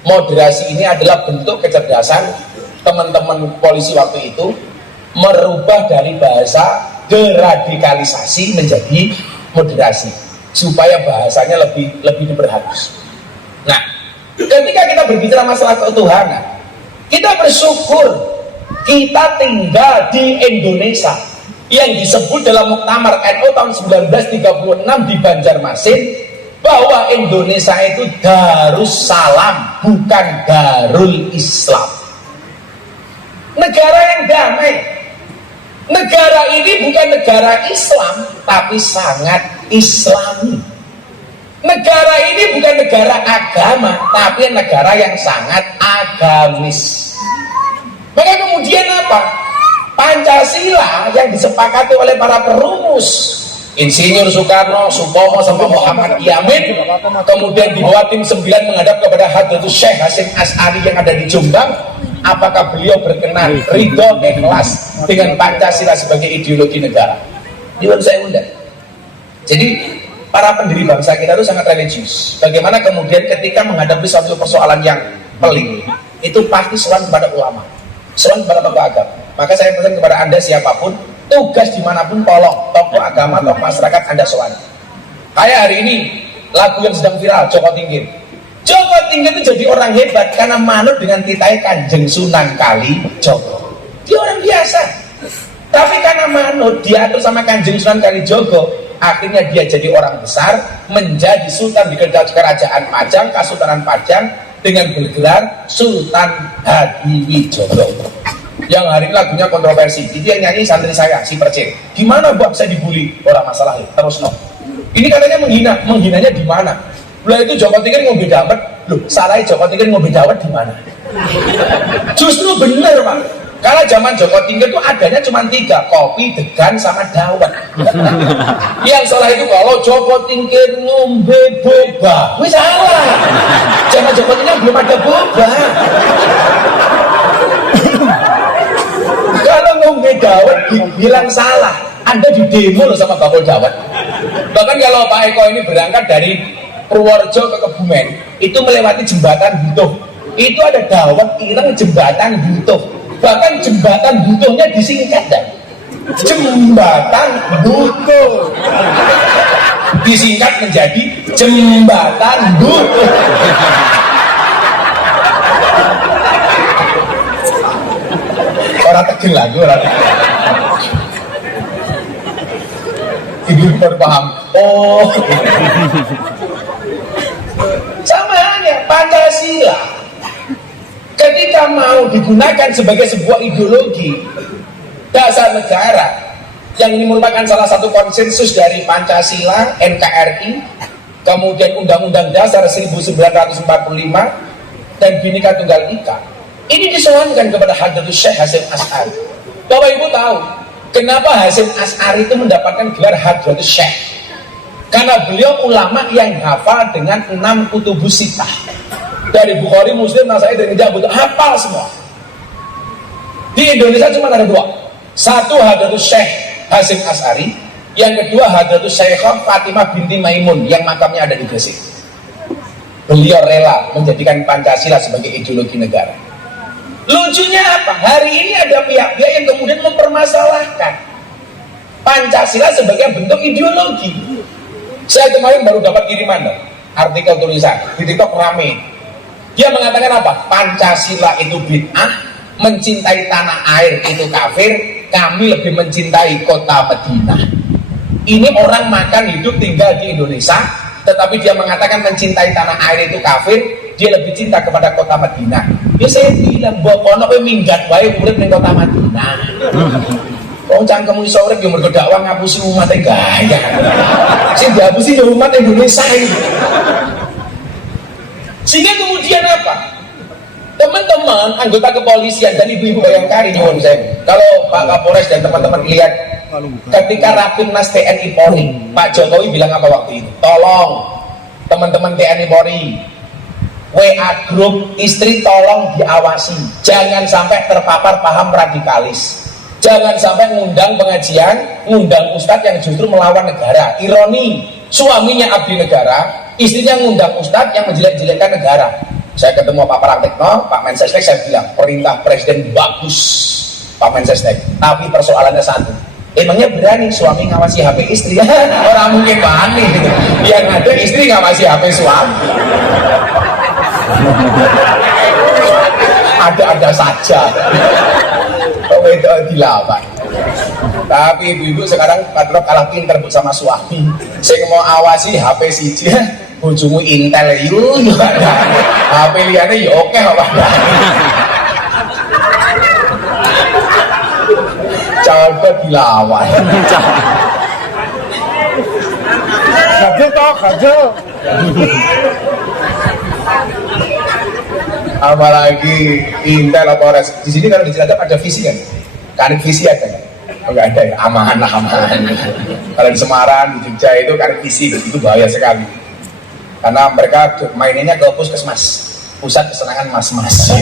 Moderasi ini adalah bentuk kecerdasan teman-teman polisi waktu itu merubah dari bahasa deradikalisasi menjadi moderasi supaya bahasanya lebih diperhalus. Nah, ketika kita berbicara masalah ketuhanan, kita bersyukur kita tinggal di Indonesia yang disebut dalam Muktamar NU tahun 1936 di Banjarmasin bahwa Indonesia itu Darussalam, bukan Darul Islam. Negara yang damai. Negara ini bukan negara Islam, tapi sangat Islami. Negara ini bukan negara agama, tapi negara yang sangat agamis. Maka kemudian apa? Pancasila yang disepakati oleh para perumus Insinyur Soekarno, Supomo, sampai Muhammad Yamin, kemudian dibawa tim 9 menghadap kepada Hadratus Syekh Hasyim As'ari yang ada di Jombang. Apakah beliau berkenan, ridho, ikhlas dengan Pancasila sebagai ideologi negara? Ini baru saya undang. Jadi para pendiri bangsa kita itu sangat religius. Bagaimana kemudian ketika menghadapi suatu persoalan yang pelik, itu pasti sowan kepada ulama, sowan kepada tokoh agama. Maka saya pesan kepada Anda siapapun, tugas dimanapun tolong tokoh agama, tokoh masyarakat Anda sowan. Kayak hari ini lagu yang sedang viral, Joko Tingkir. Joko Tingkir itu jadi orang hebat karena manut dengan titah Kanjeng Sunan Kalijogo. Dia orang biasa, tapi karena manut diatur sama Kanjeng Sunan Kalijogo, akhirnya dia jadi orang besar, menjadi sultan di kerajaan Pajang, Kasultanan Pajang, dengan bergelar Sultan Hadiwijogo. Yang hari ini lagunya kontroversi, itu yang nyanyi santri saya, si Percil. Gimana buat saya dibully? Orang masalah ya, terus no. Ini katanya menghina, menghinanya di mana? Lah itu Joko Tingkir ngombe dawet, loh salahnya Joko Tingkir ngombe dawet di mana? Justru bener, Pak. Karena zaman Joko Tingkir itu adanya cuma 3, kopi, degan, sama dawet. Yang salah itu kalau Joko Tingkir ngombe boba, wih salah. Zaman Joko Tingkir belum ada boba. Kalau ngombe dawet bilang salah, Anda di demo loh sama bakul dawet. Bahkan kalau Pak Eko ini berangkat dari Purworejo ke Kebumen, itu melewati jembatan Butuh. Itu ada dawet ireng jembatan Butuh. Bahkan jembatan Butuhnya disingkat dan jembatan Butuh disingkat menjadi jembatan Butuh. Orang tegel lagi orang. Ibu baru paham. Oh, sama halnya Pancasila. Ketika mau digunakan sebagai sebuah ideologi dasar negara, yang ini merupakan salah satu konsensus dari Pancasila, NKRI, kemudian Undang-Undang Dasar 1945 dan Bhinneka Tunggal Ika. Ini disoalkan kepada Hadratus Syekh Hasyim Asy'ari. Bapak Ibu tahu kenapa Hasyim Asy'ari itu mendapatkan gelar Hadratus Syekh? Karena beliau ulama yang hafal dengan 6 kutubus sittah. Dari Bukhari, Muslim, Nasai, dan Jabut, hafal semua. Di Indonesia cuma ada 2. Satu Hadratus Syekh Hasyim Asy'ari, yang kedua Hadratus Syekhah Fatimah binti Maimun yang makamnya ada di Gresik. Beliau rela menjadikan Pancasila sebagai ideologi negara. Lucunya apa? Hari ini ada pihak-pihak yang kemudian mempermasalahkan Pancasila sebagai bentuk ideologi. Saya kemarin baru dapat kiriman artikel tulisan di TikTok rame. Dia mengatakan apa? Pancasila itu bid'ah, mencintai tanah air itu kafir, kami lebih mencintai kota Madinah. Ini orang makan hidup tinggal di Indonesia, tetapi dia mengatakan mencintai tanah air itu kafir, dia lebih cinta kepada kota Madinah. Ya saya bilang, bokono kowe minggat wae urip ning kota Madinah. Wong cangkemmu iso urip yo mergo dakwah ngapusi umat e gaya. Sing dihapusi yo umat Indonesia ini. Sehingga kemudian apa? Teman-teman anggota kepolisian dan ibu-ibu Bayangkari nyuwun saya. Kalau Pak Kapolres dan teman-teman lihat ketika Rapimnas TNI Polri, Pak Jokowi bilang apa waktu itu? Tolong teman-teman TNI Polri, WA grup istri tolong diawasi, jangan sampai terpapar paham radikalis, jangan sampai ngundang pengajian, ngundang ustadz yang justru melawan negara. Ironi, suaminya abdi negara, istrinya ngundang ustadz yang menjelek-jelekkan negara. Saya ketemu Pak Pratikno, Pak Mensesnek, saya bilang perintah presiden bagus Pak Mensesnek, tapi persoalannya satu, emangnya berani suami ngawasi HP istri? Orang mungkin berani gitu. Yang ada istri ngawasi HP suami. Ada-ada saja. Oh itu dilawan. Tapi ibu-ibu sekarang patrok kalah pinter bu sama suami. Saya mau awasi HP siji, bojomu Intel yuk ada. HP liane ya oke apa? Coba dilawan. Gajah toh, gajah. Apalagi Intel atau Res. Di sini kalau di Cilacap ada visi kan? Karik visi ada kan? Oh, enggak ada ya? Aman lah, aman. Kalau di Semarang, di Jogja itu karik visi, itu bahaya sekali. Karena mereka mainnya ke puskesmas, pusat kesenangan mas-mas.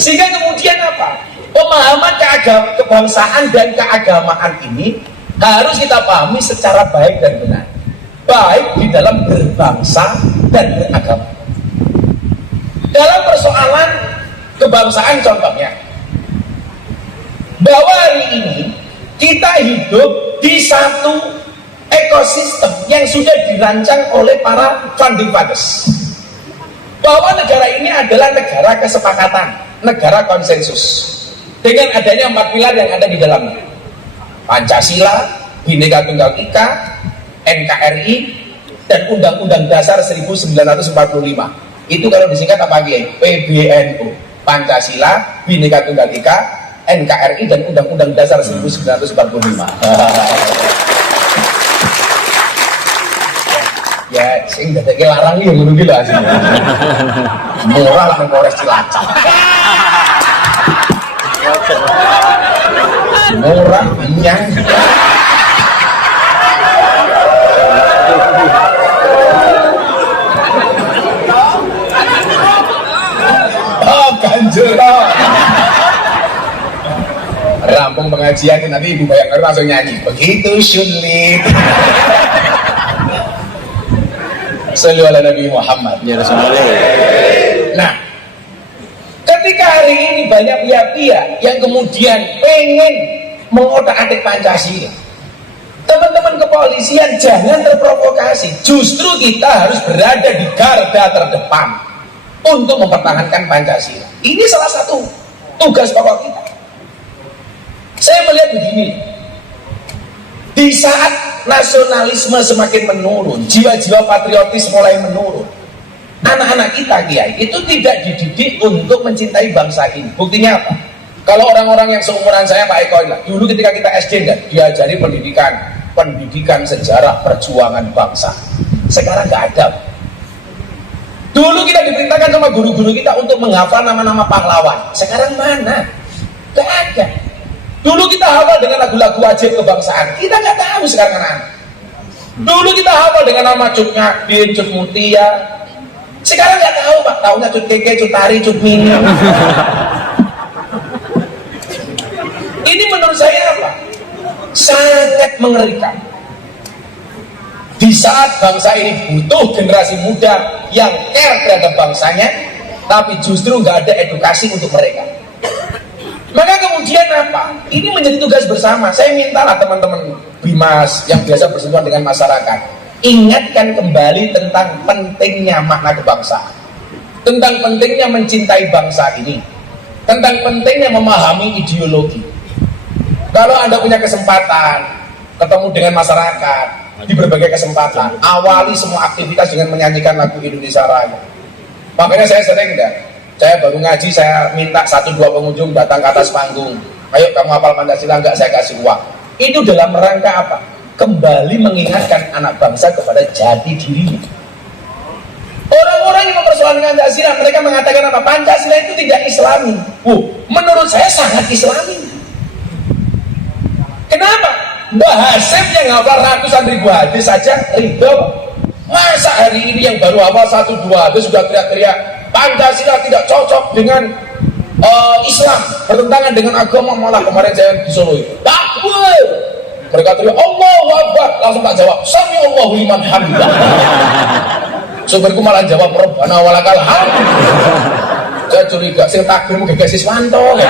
Sehingga kemudian apa? Pemahaman kebangsaan dan keagamaan ini harus kita pahami secara baik dan benar. Baik di dalam berbangsa dan beragama. Dalam persoalan kebangsaan contohnya, bahwa hari ini kita hidup di satu ekosistem yang sudah dirancang oleh para founding fathers. Bahwa negara ini adalah negara kesepakatan, negara konsensus. Dengan adanya 4 pilar yang ada di dalamnya. Pancasila, Bhinneka Tunggal Ika, NKRI, dan Undang-Undang Dasar 1945. Itu kalau disingkat apa Kiai? PBNU. Pancasila, Bhinneka Tunggal Ika, NKRI, dan Undang-Undang Dasar 1945. Ya, sing dadeke larang iki ngono iki lho asline. Murah nang Polres Cilacap. Murah nyang. Oh, ganjel toh. Rampung tanggung pengajian nanti ibu bayangkan langsung nyanyi begitu sulit. Sallu ala Nabi Muhammad Ya Rasulullah. Nah, ketika hari ini banyak pihak-pihak yang kemudian pengen mengotak-atik Pancasila, teman-teman kepolisian jangan terprovokasi. Justru kita harus berada di garda terdepan untuk mempertahankan Pancasila. Ini salah satu tugas pokok kita. Saya melihat begini, di saat nasionalisme semakin menurun, jiwa-jiwa patriotis mulai menurun, anak-anak kita Kiai itu tidak dididik untuk mencintai bangsa ini. Buktinya apa? Kalau orang-orang yang seumuran saya Pak Eko lah, dulu ketika kita SD enggak diajari pendidikan sejarah perjuangan bangsa. Sekarang nggak ada. Dulu kita diperintahkan sama guru-guru kita untuk menghafal nama-nama pahlawan. Sekarang mana? Nggak ada. Dulu kita hafal dengan lagu-lagu wajib kebangsaan. Kita nggak tahu sekarang anak-anak. Dulu kita hafal dengan nama Cut Nyadin, Cut Mutia. Sekarang nggak tahu Pak. Tahunya Cut Keke, Cut Tari, Cut Mini. Ini menurut saya apa? Sangat mengerikan. Di saat bangsa ini butuh generasi muda yang care terhadap bangsanya, tapi justru nggak ada edukasi untuk mereka. Maka kemudian apa? Ini menjadi tugas bersama. Saya mintalah teman-teman Bimas yang biasa bersentuhan dengan masyarakat, ingatkan kembali tentang pentingnya makna kebangsaan, tentang pentingnya mencintai bangsa ini, tentang pentingnya memahami ideologi. Kalau Anda punya kesempatan ketemu dengan masyarakat di berbagai kesempatan, awali semua aktivitas dengan menyanyikan lagu Indonesia Raya. Makanya saya sering saya baru ngaji, saya minta 1-2 pengunjung datang ke atas panggung, ayo kamu hafal Pancasila, enggak saya kasih uang. Itu dalam rangka apa? Kembali mengingatkan anak bangsa kepada jati dirinya. Orang-orang yang mempersoalkan Pancasila, mereka mengatakan apa? Pancasila itu tidak Islami. Menurut saya sangat Islami. Kenapa? Mbah Hasim yang hafal ratusan ribu hadis saja ridho. Masa hari ini yang baru hafal 1-2 hadis sudah teriak-teriak Pancasila tidak cocok dengan Islam, bertentangan dengan agama. Malah kemarin saya di Solo, takbir, mereka teriak Allahu Akbar, langsung tak jawab Sami Allahu liman hamidah. Sopirku malah jawab Rabbana walakal hamd. Saya curiga sing takbir mungkin gak Siswanto.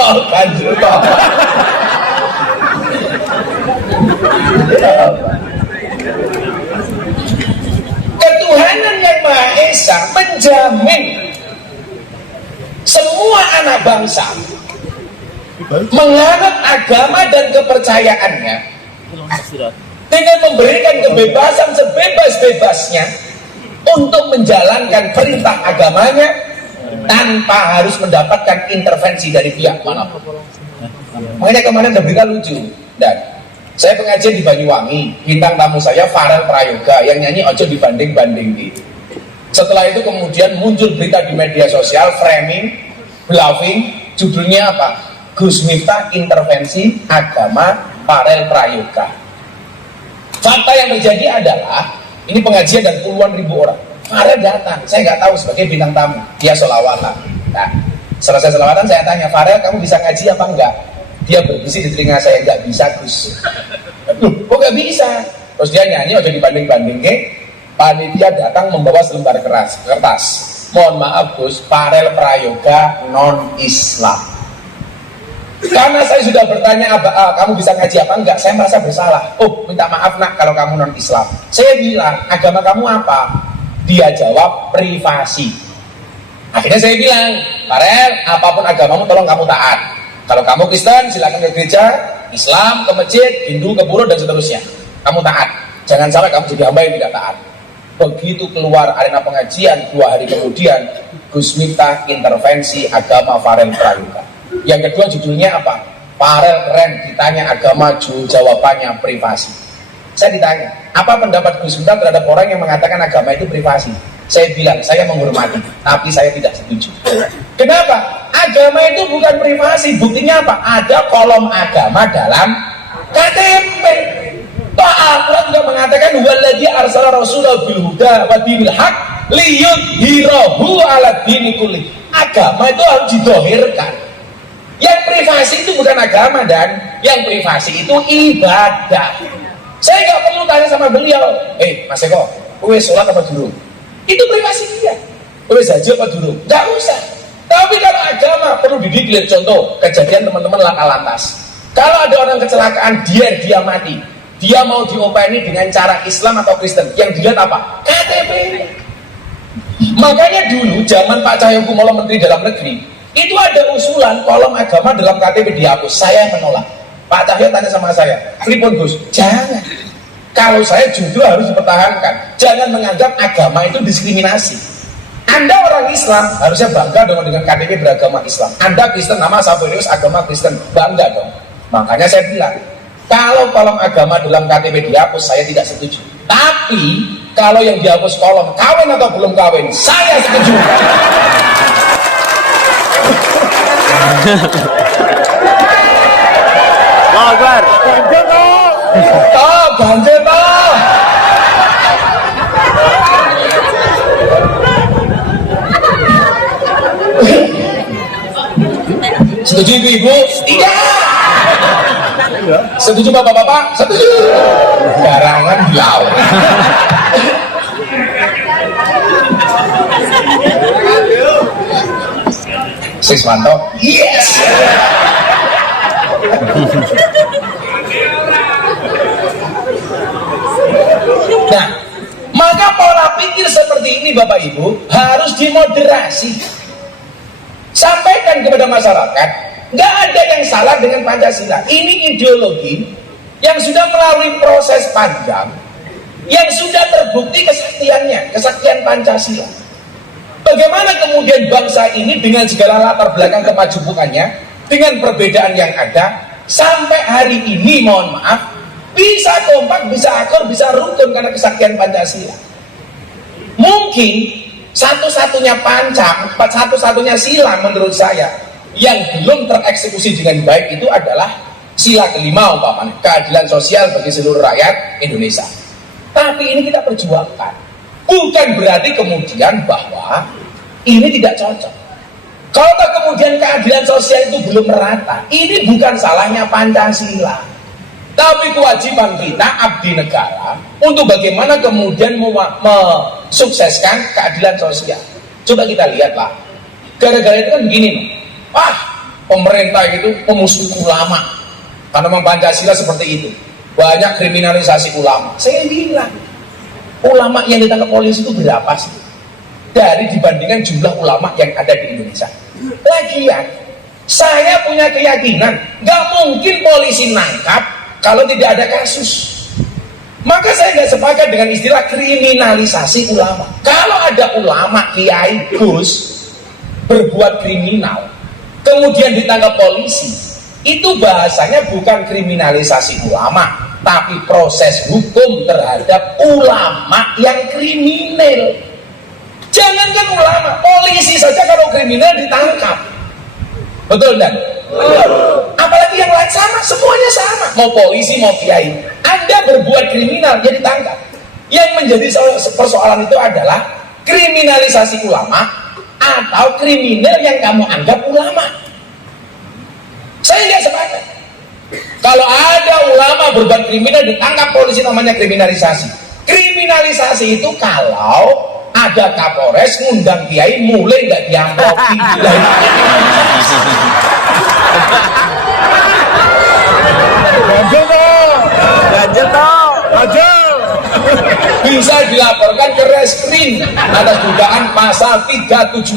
Kanjur Ketuhanan yang Maha Esa menjamin semua anak bangsa menganut agama dan kepercayaannya dengan memberikan kebebasan sebebas-bebasnya untuk menjalankan perintah agamanya tanpa harus mendapatkan intervensi dari pihak manapun. Makanya kemarin ada berita lucu, dan saya pengajian di Banyuwangi, bintang tamu saya Farel Prayoga yang nyanyi Ojo Dibanding-banding. Setelah itu kemudian muncul berita di media sosial, framing, bluffing, judulnya apa? Gus Miftah intervensi agama Farel Prayoga. Fakta yang terjadi adalah ini pengajian dan puluhan ribu orang. Farel datang, saya nggak tahu sebagai bintang tamu, dia sholawatan. Nah, selesai sholawatan saya tanya, Farel kamu bisa ngaji apa enggak? Dia berbisik di telinga saya, nggak bisa Gus. Loh, kok nggak bisa? Terus dia nyanyi Ojo Dibanding-banding. Panitia datang membawa selembar kertas. Mohon maaf Gus, Farel Prayoga non Islam. Karena saya sudah bertanya, kamu bisa ngaji apa enggak? Saya merasa bersalah. Oh, minta maaf nak kalau kamu non Islam. Saya bilang, agama kamu apa? Dia jawab privasi. Akhirnya saya bilang, Farel, apapun agamamu tolong kamu taat. Kalau kamu Kristen silakan ke gereja, Islam ke masjid, Hindu ke pura dan seterusnya. Kamu taat. Jangan sampai kamu jadi hamba yang tidak taat. Begitu keluar arena pengajian 2 hari kemudian, Gus Miftah intervensi agama Farel Prayoga. Yang kedua judulnya apa? Farel keren, ditanya agama, jawabannya privasi. Saya ditanya, apa pendapat Gus Miftah terhadap orang yang mengatakan agama itu privasi? Saya bilang, saya menghormati, tapi saya tidak setuju. Kenapa? Agama itu bukan privasi. Buktinya apa? Ada kolom agama dalam KTP. Pak Al-Quran juga mengatakan, "Waladzi arsala rasulahu bil huda wa dinil haq liyut hirahu ala dini kulli. Agama itu harus didohirkan. Yang privasi itu bukan agama, dan yang privasi itu ibadah. Saya nggak perlu tanya sama beliau, Mas Eko, kowe sholat apa dulu? Itu privasi dia. Kowe haji apa dulu? Nggak usah. Tapi kalau agama perlu didiklir. Contoh kejadian teman-teman laka lantas, kalau ada orang kecelakaan, dia mati, dia mau diopeni dengan cara Islam atau Kristen, yang dilihat apa? KTP. Makanya dulu zaman Pak Cahyokumolo Menteri Dalam Negeri, itu ada usulan kolom agama dalam KTP dihapus. Saya menolak. Pak Cahyo tanya sama saya, pripun Gus? Jangan. Kalau saya justru harus dipertahankan. Jangan menganggap agama itu diskriminasi. Anda orang Islam harusnya bangga dengan KTP beragama Islam. Anda Kristen, nama Saverius agama Kristen, bangga dong. Makanya saya bilang, kalau kolom agama dalam KTP dihapus, saya tidak setuju. Tapi kalau yang dihapus kolom kawin atau belum kawin, saya setuju. Lagar. Ganjil toh. Toh, ganjil toh. Setuju ibu-ibu? Tidak. Setuju bapak-bapak? Setuju. Garangan blau. Siswanto, yes. Nah, maka pola pikir seperti ini Bapak Ibu harus dimoderasi. Sampaikan kepada masyarakat, nggak ada yang salah dengan Pancasila. Ini ideologi yang sudah melalui proses panjang, yang sudah terbukti kesaktiannya, kesaktian Pancasila. Bagaimana kemudian bangsa ini dengan segala latar belakang kemajubukannya, dengan perbedaan yang ada, sampai hari ini mohon maaf, bisa kompak, bisa akur, bisa rukun karena kesaktian Pancasila. Mungkin satu-satunya pancang, satu-satunya sila menurut saya yang belum tereksekusi dengan baik itu adalah sila kelima umpamanya, keadilan sosial bagi seluruh rakyat Indonesia. Tapi ini kita perjuangkan. Bukan berarti kemudian bahwa ini tidak cocok. Kalau kemudian keadilan sosial itu belum merata, ini bukan salahnya Pancasila. Tapi kewajiban kita abdi negara untuk bagaimana kemudian mensukseskan keadilan sosial. Coba kita lihatlah. Gara-gara itu kan begini, pemerintah itu pemusuh ulama. Karena memang Pancasila seperti itu. Banyak kriminalisasi ulama. Saya bilang, ulama yang ditangkap polisi itu berapa sih? Dari dibandingkan jumlah ulama yang ada di Indonesia. Lagian, saya punya keyakinan nggak mungkin polisi nangkap kalau tidak ada kasus. Maka saya nggak sepakat dengan istilah kriminalisasi ulama. Kalau ada ulama, kiai, gus berbuat kriminal, kemudian ditangkap polisi, itu bahasanya bukan kriminalisasi ulama, tapi proses hukum terhadap ulama yang kriminal. Jangankan ulama, polisi saja kalau kriminal ditangkap. Betul dan? Apalagi yang lain sama, semuanya sama. Mau polisi, mau kiai. Anda berbuat kriminal, dia ditangkap. Yang menjadi persoalan itu adalah kriminalisasi ulama atau kriminal yang kamu anggap ulama. Saya nggak sepakat. Kalau ada ulama berbuat kriminal ditangkap polisi, namanya kriminalisasi. Kriminalisasi itu kalau ada Kapolres ngundang kiai mulai nggak diamplopi. Ganjil toh. Ganjil toh. Ganjil. Bisa dilaporkan ke reskrim atas dugaan pasal 378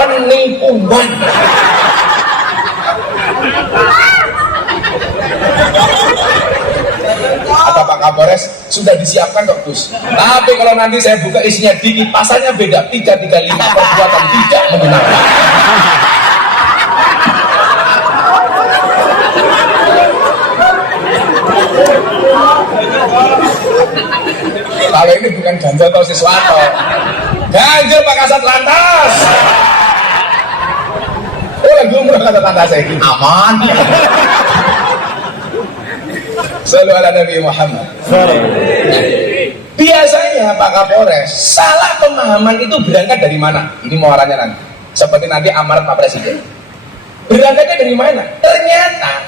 penipuan. Apa Pak Kapolres sudah disiapkan kok Gus? Tapi kalau nanti saya buka isinya dikit, pasalnya beda, 335 perbuatan tidak menyenangkan. Kalau ini bukan ganjil atau sesuatu, ganjil Pak Kasat Lantas. Oh lagi umroh Kasat Lantas saya ini aman. Sallu ala Nabi Muhammad. Biasanya Pak Kapolres, salah pemahaman itu berangkat dari mana? Ini muaranya nanti. Seperti nanti amarat Pak Presiden. Berangkatnya dari mana? Ternyata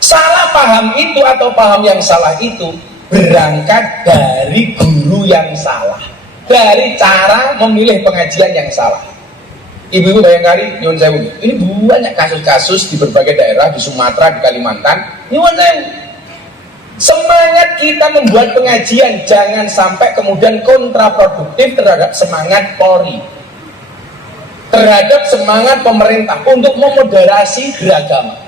salah paham itu atau paham yang salah itu berangkat dari guru yang salah, dari cara memilih pengajian yang salah. Ibu-ibu bayangkari, nyuwun sewu. Ini banyak kasus-kasus di berbagai daerah, di Sumatera, di Kalimantan. Nyuwun sewu. Semangat kita membuat pengajian jangan sampai kemudian kontraproduktif terhadap semangat Polri, terhadap semangat pemerintah untuk memoderasi beragama.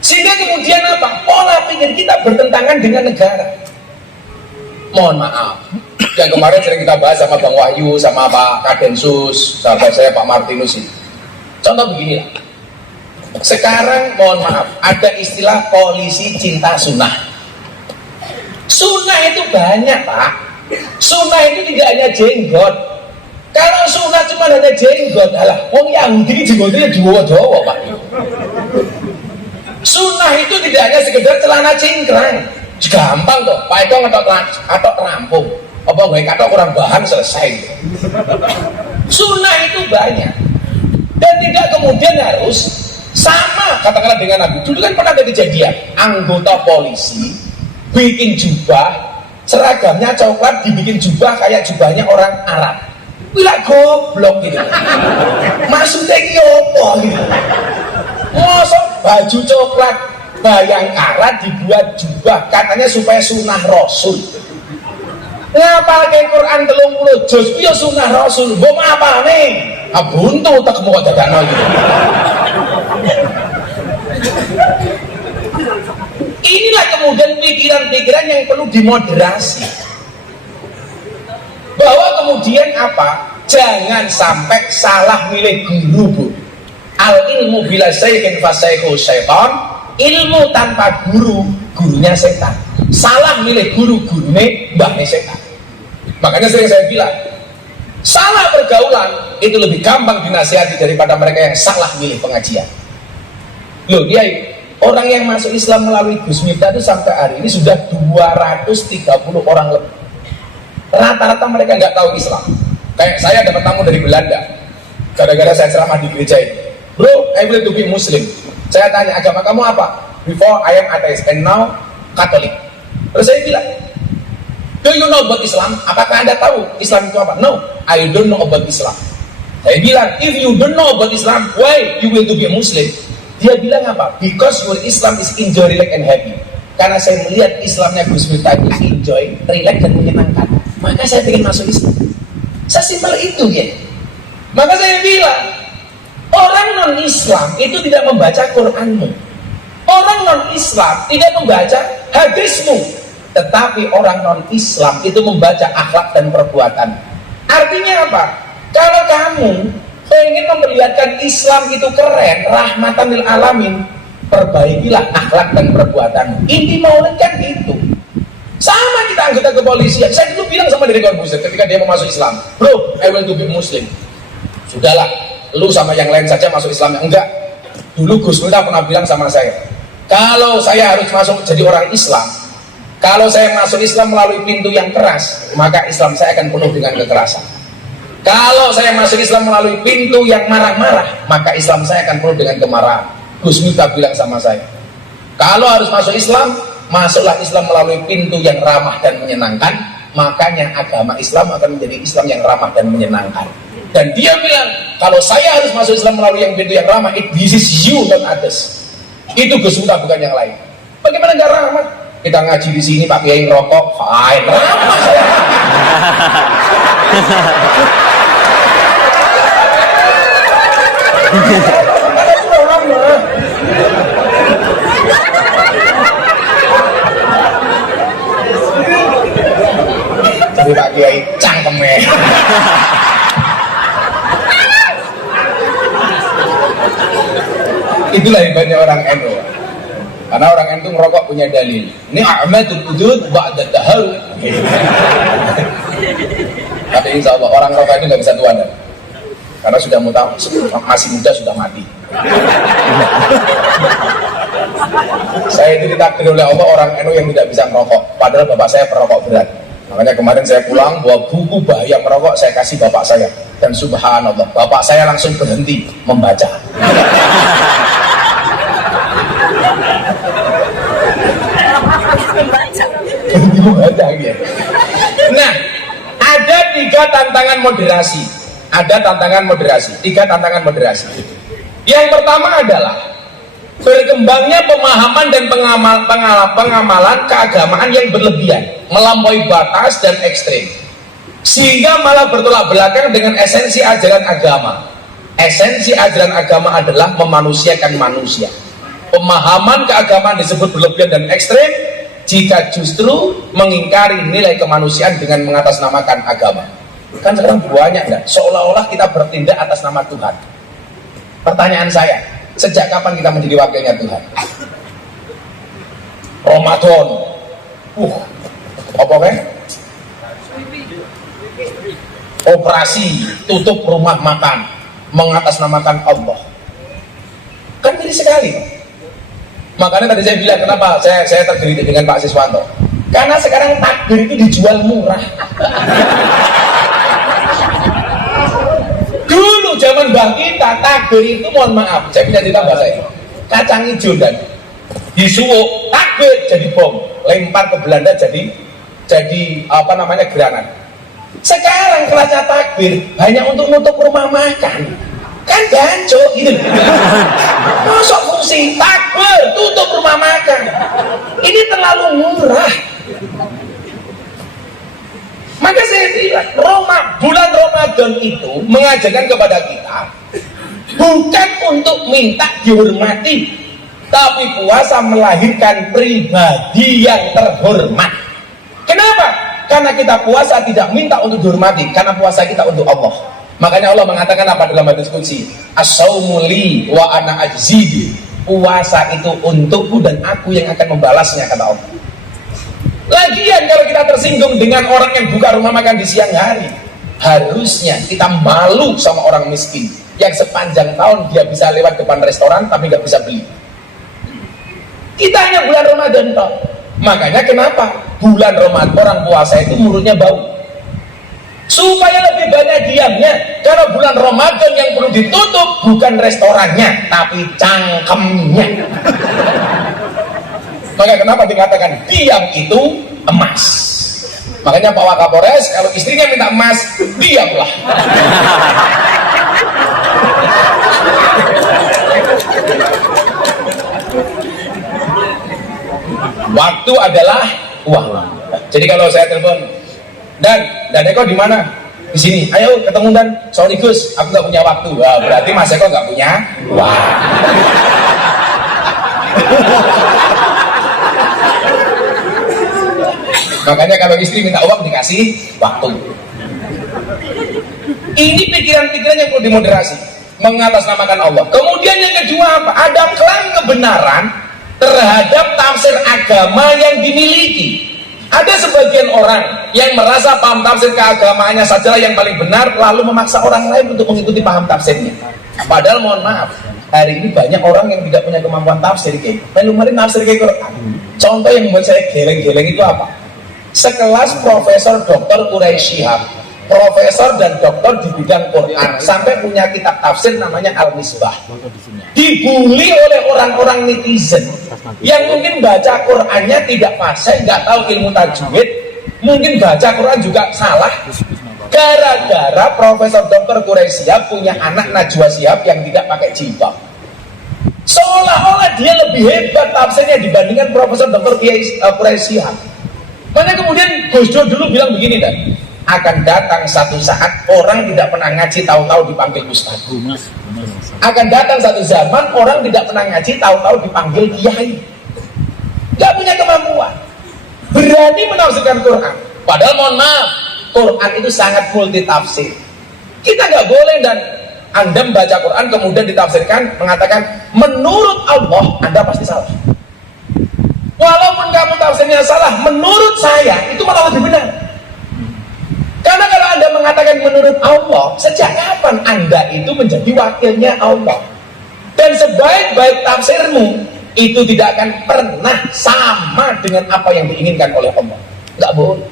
Sehingga kemudian apa? Pola pikir kita bertentangan dengan negara. Mohon maaf, yang kemarin sering kita bahas sama Bang Wahyu, sama Pak Kadensus, sahabat saya Pak Martinus ini. Contoh beginilah. Sekarang mohon maaf, ada istilah polisi cinta sunnah. Sunnah itu banyak Pak. Sunnah itu tidak hanya jenggot. Kalau sunnah cuma hanya jenggot, alah, wong Yahudi jenggotnya dibawa-bawa Pak. Sunnah itu tidak hanya sekedar celana cingkrang. Gampang kok, Pak Eko ngetok rampung. Apa gue kata kurang bahan selesai. Sunnah itu banyak. Dan tidak kemudian harus sama katakanlah dengan Nabi. Dulu kan pernah ada kejadian anggota polisi bikin jubah, seragamnya coklat, dibikin jubah kayak jubahnya orang Arab. Bila goblok gitu. Maksudnya ini apa gitu. Mosok baju coklat Bayangkara dibuat jubah katanya supaya sunnah Rasul. Ngapal ke Quran 30 juz ya sunnah Rasul. Mbok apa nih? Buntu tak mau dadakno gitu. Inilah kemudian pikiran-pikiran yang perlu dimoderasi. Bahwa kemudian apa? Jangan sampai salah milih guru, Bu. Al ilmu bila syai'in fasaihu syaitan. Ilmu tanpa guru, gurunya setan. Salah milih guru, gurunya mbahnya setan. Makanya sering saya bilang, salah pergaulan itu lebih gampang dinasihati daripada mereka yang salah milih pengajian. Loh, orang yang masuk Islam melalui Gus Miftah itu sampai hari ini sudah 230 orang lebih. Rata-rata mereka nggak tahu Islam. Kayak saya dapat tamu dari Belanda, gara-gara saya ceramah di gereja ini. Bro, I will to be Muslim. Saya tanya, agama kamu apa? Before I am atheist and now Catholic. Terus saya bilang, do you know about Islam? Apakah Anda tahu Islam itu apa? No, I don't know about Islam. Saya bilang, if you don't know about Islam, why you will to be a Muslim? Dia bilang apa? Because your Islam is enjoy, relax and happy. Karena saya melihat Islamnya Gus Miftah itu enjoy, relax dan menyenangkan. Maka saya ingin masuk Islam. Sesimpel itu ya. Maka saya bilang, orang non-Islam itu tidak membaca Quranmu. Orang non-Islam tidak membaca hadismu. Tetapi orang non-Islam itu membaca akhlak dan perbuatan. Artinya apa? Kalau kamu pengen memperlihatkan Islam itu keren, rahmatan lil alamin, perbaikilah akhlak dan perbuatan. Inti maulid kan itu. Sama kita anggota kepolisian. Saya dulu bilang sama Deddy Corbuzier ketika dia mau masuk Islam, bro, I want to be Muslim. Sudahlah, lu sama yang lain saja masuk Islam. Enggak. Dulu Gus Miftah pernah bilang sama saya, kalau saya harus masuk jadi orang Islam, kalau saya masuk Islam melalui pintu yang keras, maka Islam saya akan penuh dengan kekerasan. Kalau saya masuk Islam melalui pintu yang marah-marah, maka Islam saya akan penuh dengan kemarahan. Gus Miftah bilang sama saya, kalau harus masuk Islam, masuklah Islam melalui pintu yang ramah dan menyenangkan, makanya agama Islam akan menjadi Islam yang ramah dan menyenangkan. Dan dia bilang, kalau saya harus masuk Islam melalui yang pintu yang ramah, this is you, not others. Itu Gus Miftah, bukan yang lain. Bagaimana nggak ramah? Kita ngaji di sini, Pak Kiai ngerokok, fine, ramah saya. Tapi Pak Kiai cangkemnya. Itulah hebatnya orang NU. Karena orang NU ngerokok punya dalil. Ini Ahmadul Udud ba'da dahar. Tapi insya Allah orang rokok itu nggak bisa tuan. Karena sudah masih muda sudah mati. Saya saya itu ditakdir oleh Allah orang NU yang tidak bisa merokok, padahal bapak saya perokok berat. Makanya kemarin saya pulang bawa buku bahaya merokok, saya kasih bapak saya, dan subhanallah bapak saya langsung berhenti membaca. Berhenti membaca gitu. Nah, ada tiga tantangan moderasi. Tiga tantangan moderasi. Yang pertama adalah berkembangnya pemahaman dan pengamalan keagamaan yang berlebihan, melampaui batas dan ekstrim, sehingga malah bertolak belakang dengan esensi ajaran agama. Esensi ajaran agama adalah memanusiakan manusia. Pemahaman keagamaan disebut berlebihan dan ekstrim jika justru mengingkari nilai kemanusiaan dengan mengatasnamakan agama. Kan sekarang banyak enggak? Seolah-olah kita bertindak atas nama Tuhan. Pertanyaan saya, sejak kapan kita menjadi wakilnya Tuhan? Ramadan, apa kan? Operasi tutup rumah makan, mengatasnamakan Allah. Kan jadi sekali. Makanya tadi saya bilang kenapa saya tergelitik dengan Pak Siswanto. Karena sekarang takbir itu dijual murah. Dulu zaman Mbah kita takbir itu, mohon maaf, saya punya cerita bahasa itu, kacang hijau dan disuwuk takbir jadi bom, lempar ke Belanda jadi apa namanya granat. Sekarang kelasnya takbir hanya untuk nutup rumah makan, kan gancok gitu. Masuk fungsi takbir tutup rumah makan, ini terlalu murah. Maka saya bilang, bulan Ramadan itu mengajarkan kepada kita bukan untuk minta dihormati, tapi puasa melahirkan pribadi yang terhormat. Kenapa? Karena kita puasa tidak minta untuk dihormati, karena puasa kita untuk Allah. Makanya Allah mengatakan apa dalam hadis qudsi? As-saumu li wa ana ajzibi. Puasa itu untukku dan aku yang akan membalasnya, kata Allah. Lagian kalau kita tersinggung dengan orang yang buka rumah makan di siang hari, harusnya kita malu sama orang miskin yang sepanjang tahun dia bisa lewat depan restoran tapi nggak bisa beli. Kita hanya bulan Ramadan toh. Makanya kenapa bulan Ramadan orang puasa itu mulutnya bau? Supaya lebih banyak diamnya. Karena bulan Ramadan yang perlu ditutup bukan restorannya, tapi cangkemnya. Maka kenapa dikatakan diam itu emas? Makanya Pak Wakapolres kalau istrinya minta emas, diamlah. Waktu adalah uang. Jadi kalau saya telepon, Dan Eko di mana? Di sini. Ayo ketemu Dan. Sorry Gus, aku nggak punya waktu. Wah, berarti Mas Eko nggak punya uang. Makanya kalau istri minta uang dikasih waktu. Ini pikiran-pikiran yang perlu dimoderasi, mengatasnamakan Allah. Kemudian yang kedua apa? Ada klaim kebenaran terhadap tafsir agama yang dimiliki. Ada sebagian orang yang merasa paham tafsir keagamaannya sajalah yang paling benar, lalu memaksa orang lain untuk mengikuti paham tafsirnya. Padahal mohon maaf, hari ini banyak orang yang tidak punya kemampuan tafsir kayak. Kemarin tafsir kayak Quran. Contoh yang membuat saya geleng-geleng itu apa? Sekelas Profesor Dr. Quraisy Shihab, profesor dan doktor di bidang Quran, sampai punya kitab tafsir namanya Al-Misbah, dibully oleh orang-orang netizen yang mungkin baca Qurannya tidak fasih, nggak tahu ilmu tajwid, mungkin baca Quran juga salah, gara-gara Profesor Dr. Quraisy Shihab punya anak Najwa Shihab yang tidak pakai jilbab. Seolah-olah dia lebih hebat tafsirnya dibandingkan Profesor Dr. Quraisy Shihab. Makanya kemudian Gus Dur dulu bilang begini, Dan, akan datang satu saat orang tidak pernah ngaji tahu-tahu dipanggil ustaz. Akan datang satu zaman orang tidak pernah ngaji tahu-tahu dipanggil kiai. Gak punya kemampuan, berani menafsirkan Quran. Padahal mohon maaf, Quran itu sangat multi tafsir. Kita gak boleh Dan Anda membaca Quran kemudian ditafsirkan mengatakan menurut Allah, Anda pasti salah. Walaupun kamu tafsirnya salah, menurut saya itu malah lebih benar. Karena kalau Anda mengatakan menurut Allah, sejak kapan Anda itu menjadi wakilnya Allah? Dan sebaik-baik tafsirmu, itu tidak akan pernah sama dengan apa yang diinginkan oleh Allah. Nggak boleh.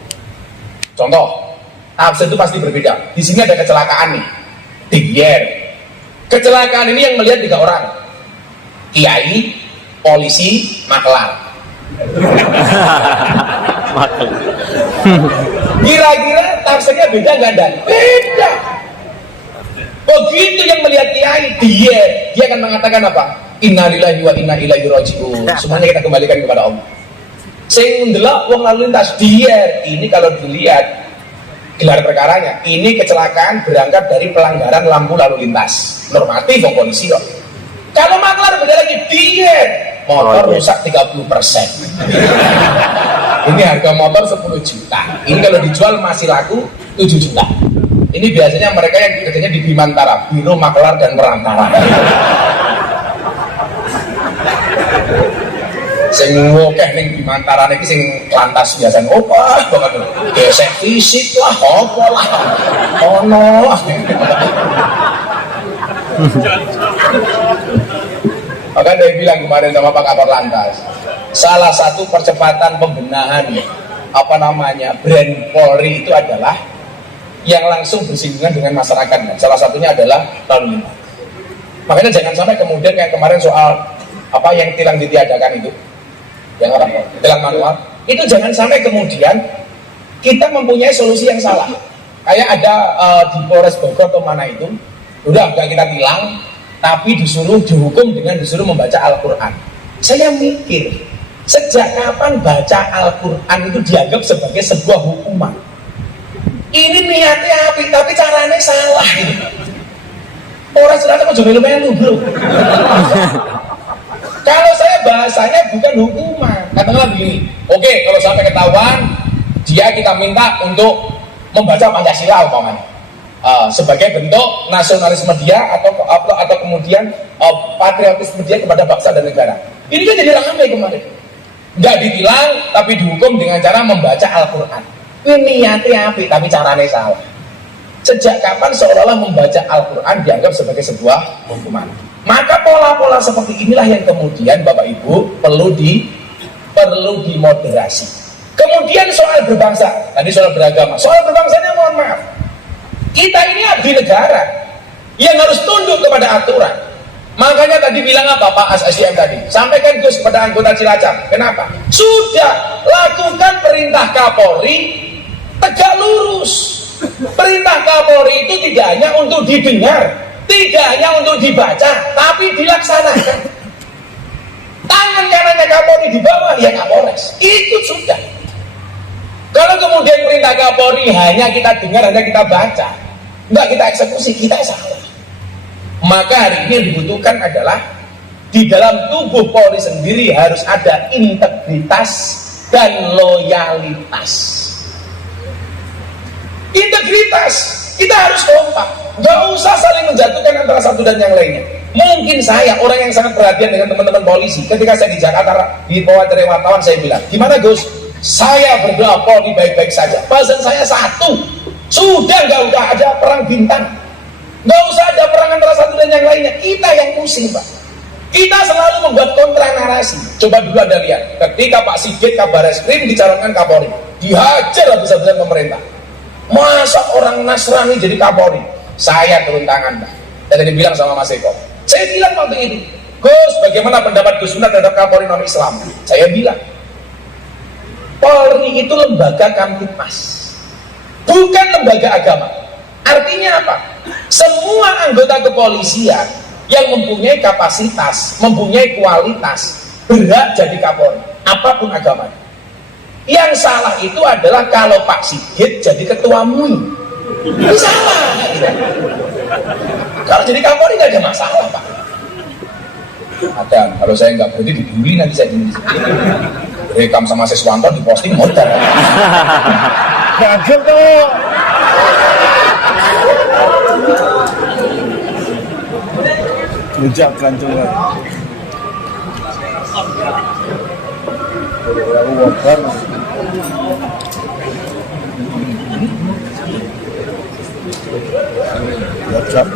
Contoh, tafsir itu pasti berbeda. Di sini ada kecelakaan nih, Dier. Kecelakaan ini yang melihat 3 orang, kiai, polisi, maklar. Kira-kira tafsirnya beda nggak dan? Beda. Begitu yang melihat kiai, dia akan mengatakan apa? Innalillahi wa inna ilaihi raji'un. Semuanya kita kembalikan kepada Allah. Sing ndelok wong lalu lintas ini kalau dilihat gelar perkaranya, ini kecelakaan berangkat dari pelanggaran lampu lalu lintas. Normatif wong polisi kok. Kalau maklar beda lagi, motor rusak 30%. Ini harga motor 10 juta. Ini kalau dijual masih laku 7 juta. Ini biasanya mereka yang kerjanya di Bimantara, Biro Maklar dan Perantara. Sing ngokeh ning Bimantara niki sing lantas biasa opah banget. Gesek fisik lah, apa lah. Ono. Maka dia bilang kemarin sama Pak Kapor Lantas, salah satu percepatan pembenahan brand Polri itu adalah yang langsung bersinggungan dengan masyarakat. Salah satunya adalah lalu lintas. Makanya jangan sampai kemudian kayak kemarin soal yang tilang ditiadakan itu, yang orang tilang manual, itu jangan sampai kemudian kita mempunyai solusi yang salah. Kayak ada di Polres Bogor atau mana itu, udah nggak kita tilang, tapi disuruh dihukum dengan disuruh membaca Al-Quran. Saya mikir, sejak kapan baca Al-Quran itu dianggap sebagai sebuah hukuman? Ini niatnya api, tapi caranya salah. Orang serata kok juga melu bro. Kalau saya bahasanya bukan hukuman, katakanlah begini, oke, kalau sampai ketahuan, kita minta untuk membaca Pancasila umpamanya. Sebagai bentuk nasionalisme dia atau kemudian patriotisme dia kepada bangsa dan negara. Ini kan jadi ramai kemarin. Nggak ditilang tapi dihukum dengan cara membaca Al-Quran. Ini niatnya api tapi caranya salah. Sejak kapan seolah-olah membaca Al-Quran dianggap sebagai sebuah hukuman? Maka pola-pola seperti inilah yang kemudian Bapak Ibu perlu dimoderasi. Kemudian soal berbangsa, tadi soal beragama, soal berbangsanya mohon maaf. Kita ini abdi negara yang harus tunduk kepada aturan. Makanya tadi bilang apa Pak ASIM tadi? Sampaikan Gus kepada anggota Cilacap. Kenapa? Sudah lakukan perintah Kapolri tegak lurus. Perintah Kapolri itu tidak hanya untuk didengar, tidak hanya untuk dibaca, tapi dilaksanakan. Tangan kanannya Kapolri di bawah ya Kapolres. Itu sudah. Kalau kemudian perintah Kapolri hanya kita dengar, hanya kita baca, enggak kita eksekusi, kita salah. Maka hari ini yang dibutuhkan adalah di dalam tubuh Polri sendiri harus ada integritas dan loyalitas. Integritas, kita harus kompak, nggak usah saling menjatuhkan antara satu dan yang lainnya. Mungkin saya orang yang sangat perhatian dengan teman-teman polisi. Ketika saya di Jakarta di wawancara wartawan, saya bilang, gimana Gus? Saya berdoa Polri baik-baik saja. Pesan saya satu, sudah nggak usah ada perang bintang, nggak usah ada perang antara satu dan yang lainnya. Kita yang pusing Pak. Kita selalu membuat kontra narasi. Coba dulu Anda lihat, ketika Pak Sigit Kabar Eskrim dicalonkan Kapolri, dihajar habis-habisan pemerintah. Masa orang Nasrani jadi Kapolri? Saya turun tangan Pak. Dan tadi bilang sama Mas Eko, saya bilang waktu itu, Gus, bagaimana pendapat Gus Sunat terhadap Kapolri non Islam? Saya bilang, Polri itu lembaga Kamtipmas, bukan lembaga agama. Artinya apa? Semua anggota kepolisian yang mempunyai kapasitas, mempunyai kualitas, berhak jadi Kapolri, apapun agamanya. Yang salah itu adalah kalau Pak Sigit jadi ketua MUI. Ini salah. Kalau jadi Kapolri nggak ada masalah Pak. Ada, kalau saya nggak berhenti dibully nanti saya ini. Rekam sama Siswanto diposting modal. Ganjel tuh. Rujak ganjel. WhatsApp.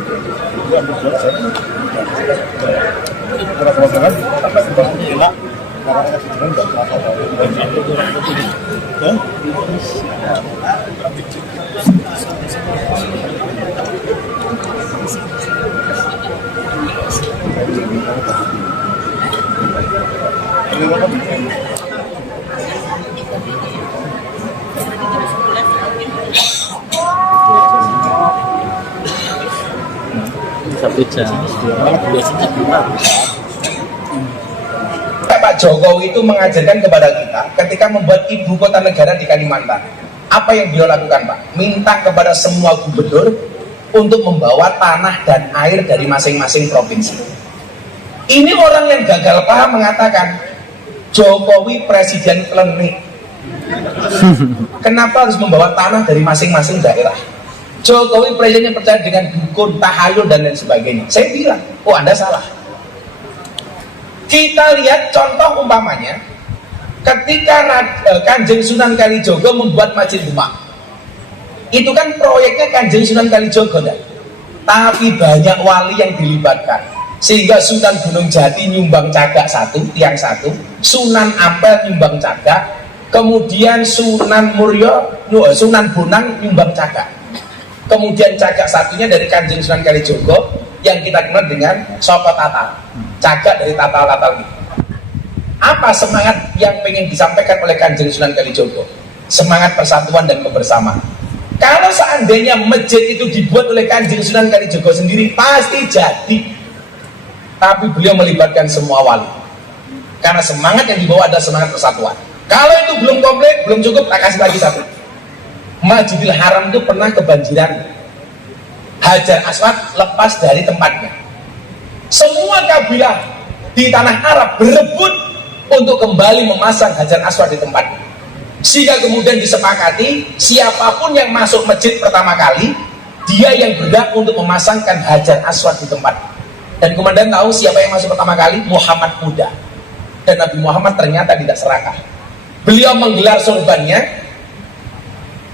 Pak Jokowi itu mengajarkan kepada kita ketika membuat ibu kota negara di Kalimantan. Apa yang beliau lakukan, Pak? Minta kepada semua gubernur untuk membawa tanah dan air dari masing-masing provinsi. Ini orang yang gagal paham mengatakan Jokowi presiden klenik. Kenapa harus membawa tanah dari masing-masing daerah? Jokowi presiden yang percaya dengan dukun, tahayul dan lain sebagainya. Saya bilang, oh Anda salah. Kita lihat contoh umpamanya ketika Kanjeng Sunan Kalijogo membuat Masjid Demak. Itu kan proyeknya Kanjeng Sunan Kalijogo kan? Tapi banyak wali yang dilibatkan. Sehingga Sunan Gunung Jati nyumbang cagak satu, tiang satu, Sunan Ampel nyumbang cagak, kemudian Sunan Sunan Bonang nyumbang cagak. Kemudian cagak satunya dari Kanjeng Sunan Kalijogo yang kita kenal dengan Soko Tatal, cagak dari tatal-tatal gitu. Apa semangat yang pengen disampaikan oleh Kanjeng Sunan Kalijogo? Semangat persatuan dan kebersamaan. Kalau seandainya masjid itu dibuat oleh Kanjeng Sunan Kalijogo sendiri, pasti jadi. Tapi beliau melibatkan semua wali. Karena semangat yang dibawa adalah semangat persatuan. Kalau itu belum komplit, belum cukup, tak kasih lagi satu. Masjidil Haram itu pernah kebanjiran. Hajar Aswad lepas dari tempatnya. Semua kabilah di tanah Arab berebut untuk kembali memasang Hajar Aswad di tempatnya. Sehingga kemudian disepakati siapapun yang masuk masjid pertama kali, dia yang berhak untuk memasangkan Hajar Aswad di tempatnya. Dan komandan tahu siapa yang masuk pertama kali? Muhammad Muda. Dan Nabi Muhammad ternyata tidak serakah. Beliau menggelar sorbannya,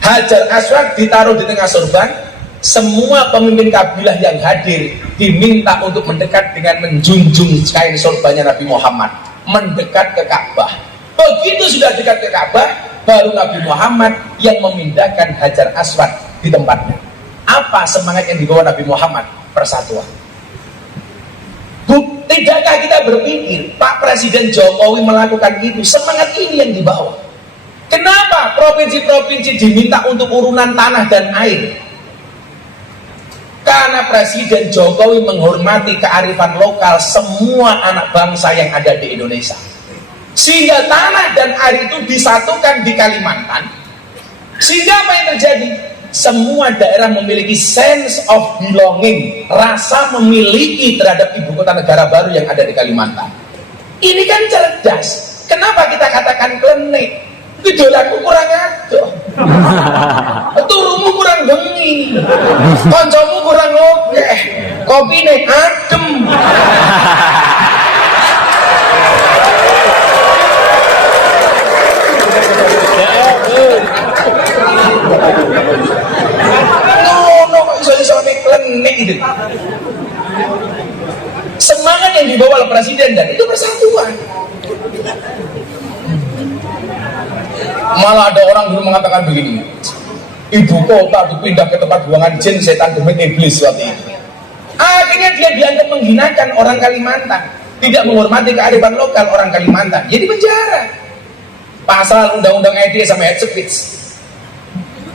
Hajar Aswad ditaruh di tengah sorban. Semua pemimpin kabilah yang hadir diminta untuk mendekat dengan menjunjung kain sorbannya Nabi Muhammad, mendekat ke Ka'bah. Begitu sudah dekat ke Ka'bah, baru Nabi Muhammad yang memindahkan Hajar Aswad di tempatnya. Apa semangat yang dibawa Nabi Muhammad? Persatuan. Tidakkah kita berpikir Pak Presiden Jokowi melakukan itu? Semangat ini yang dibawa. Kenapa provinsi-provinsi diminta untuk urunan tanah dan air? Karena Presiden Jokowi menghormati kearifan lokal semua anak bangsa yang ada di Indonesia. Sehingga tanah dan air itu disatukan di Kalimantan. Sehingga apa yang terjadi? Semua daerah memiliki sense of belonging, rasa memiliki terhadap ibu kota negara baru yang ada di Kalimantan. Ini kan cerdas. Kenapa kita katakan klenik? Idolaku kurang adoh, turumu kurang bengi, koncomu kurang oke, kopine adem. Iso-isone klenik itu. Semangat yang dibawa oleh presiden dan itu persatuan. Malah ada orang dulu mengatakan begini, ibu kota dipindah ke tempat buangan jin, setan, demit, iblis waktu itu. Akhirnya dia dianggap menghinakan orang Kalimantan, tidak menghormati kearifan lokal orang Kalimantan, jadi penjara. Pasal undang-undang ITE sama head speech.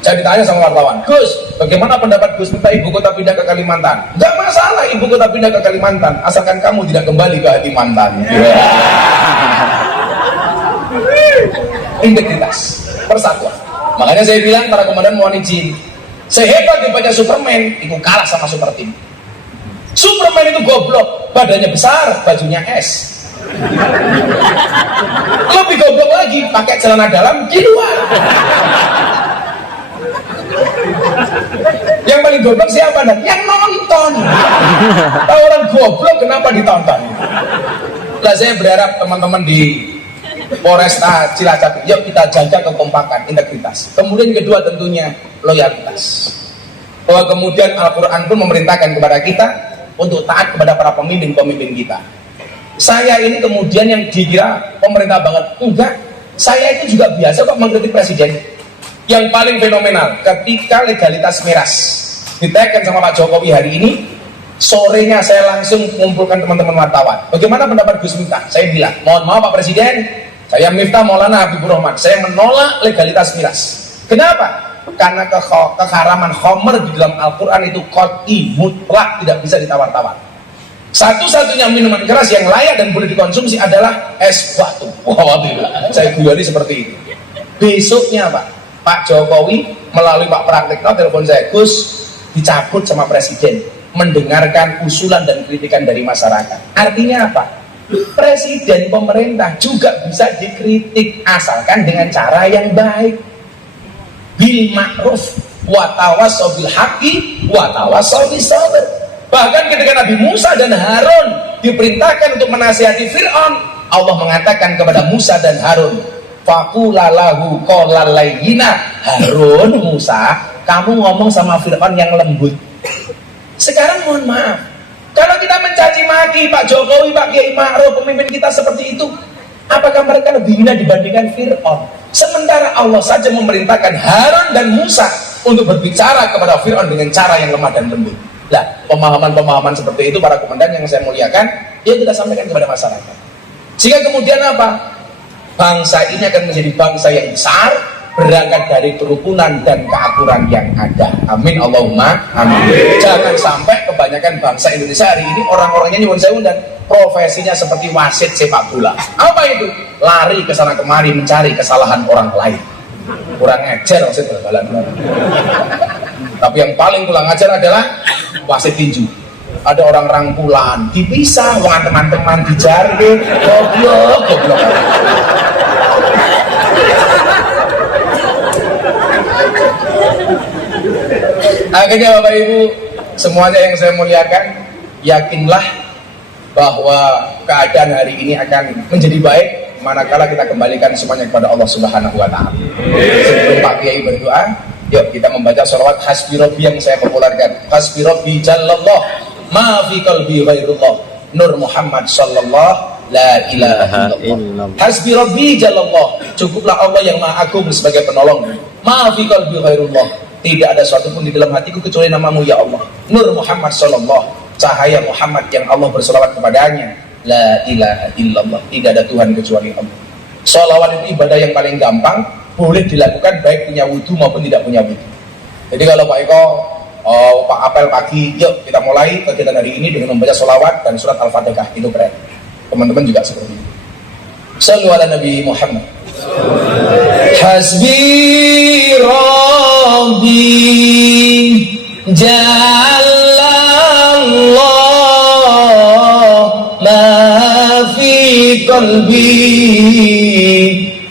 Saya ditanya sama wartawan, Gus, bagaimana pendapat Gus minta ibu kota pindah ke Kalimantan? Gak masalah ibu kota pindah ke Kalimantan, asalkan kamu tidak kembali ke hati mantan. Integritas, persatuan. Makanya saya bilang para komandan mohon izin, sehebat dibaca Superman, itu kalah sama Super Team. Superman itu goblok, badannya besar, bajunya es. Lebih goblok lagi, pakai celana dalam di luar. Yang paling goblok siapa? Yang nonton. Tahu orang goblok kenapa ditonton? Nah, saya berharap teman-teman di Polresta Cilacap, yuk kita jaga kekompakan, integritas. Kemudian kedua tentunya loyalitas. Bahwa kemudian Al-Quran pun memerintahkan kepada kita, untuk taat kepada para pemimpin-pemimpin kita. Saya ini kemudian yang dikira pemerintah banget, enggak. Saya itu juga biasa kok mengkritik presiden. Yang paling fenomenal ketika legalitas miras diteken sama Pak Jokowi hari ini, sorenya saya langsung mengumpulkan teman-teman wartawan. Bagaimana pendapat Gus Miftah? Saya bilang, mohon maaf Pak Presiden, saya Miftah Maulana Habibur Rahman, saya menolak legalitas miras. Kenapa? Karena keharaman khamr di dalam Al-Quran itu qat'i, mutlak, tidak bisa ditawar-tawar. Satu-satunya minuman keras yang layak dan boleh dikonsumsi adalah es batu. Wah, saya guyoni seperti itu. Besoknya Pak Jokowi melalui Pak Praktikno telepon saya, Gus, dicabut sama Presiden, mendengarkan usulan dan kritikan dari masyarakat. Artinya apa? Presiden, pemerintah juga bisa dikritik asalkan dengan cara yang baik. Bil ma'ruf wa tawassaw bil haqqi wa tawassaw bis sabr. Bahkan ketika Nabi Musa dan Harun diperintahkan untuk menasihati Fir'aun, Allah mengatakan kepada Musa dan Harun, faqula lahu qawlan layyina. Harun, Musa, kamu ngomong sama Fir'aun yang lembut. Sekarang mohon maaf, kalau kita mencaci maki Pak Jokowi, Pak Kiai Ma'ruf, pemimpin kita seperti itu, apakah mereka lebih hina dibandingkan Fir'aun? Sementara Allah saja memerintahkan Harun dan Musa untuk berbicara kepada Fir'aun dengan cara yang lemah dan lembut. Nah, pemahaman-pemahaman seperti itu para komandan yang saya muliakan, dia kita sampaikan kepada masyarakat. Sehingga kemudian apa? Bangsa ini akan menjadi bangsa yang besar, berangkat dari kerukunan dan keakuran yang ada. Amin Allahumma amin. Jangan sampai kebanyakan bangsa Indonesia hari ini orang-orangnya nyuwun sewu dan profesinya seperti wasit sepak bola. Apa itu? Lari ke sana kemari mencari kesalahan orang lain. Kurang ajar wasit bal-balan. Tapi yang paling kurang ajar adalah wasit tinju. Ada orang rangkulan, dipisah, wong teman-teman dijari, goblok. Akhirnya Bapak Ibu semuanya yang saya muliakan, yakinlah bahwa keadaan hari ini akan menjadi baik manakala kita kembalikan semuanya kepada Allah Subhanahu wa taala. Sebelum Pak Kiai berdoa, yuk kita membaca sholawat hasbi rabbi yang saya populerkan. Hasbi rabbi jallallah ma fi qalbi ghairullah Nur Muhammad sallallahu la ilaha illallah. Hasbi rabbi jallallah, cukuplah Allah yang maha agung sebagai penolong. Ma fi qalbi ghairullah, tidak ada sesuatu pun di dalam hatiku kecuali namamu ya Allah. Nur Muhammad sallallahu, cahaya Muhammad yang Allah berselawat kepadanya. La ilaha illallah, tidak ada Tuhan kecuali Allah. Sholawat itu ibadah yang paling gampang, boleh dilakukan baik punya wudhu maupun tidak punya wudhu. Jadi kalau Pak Eko Pak apel pagi, yuk kita mulai kegiatan hari ini dengan membaca sholawat dan surat Al-Fatihah, itu keren. Teman-teman juga seperti itu. Shallu ala Nabi Muhammad. Hasbi Rabbi Jallallah ma fi qalbi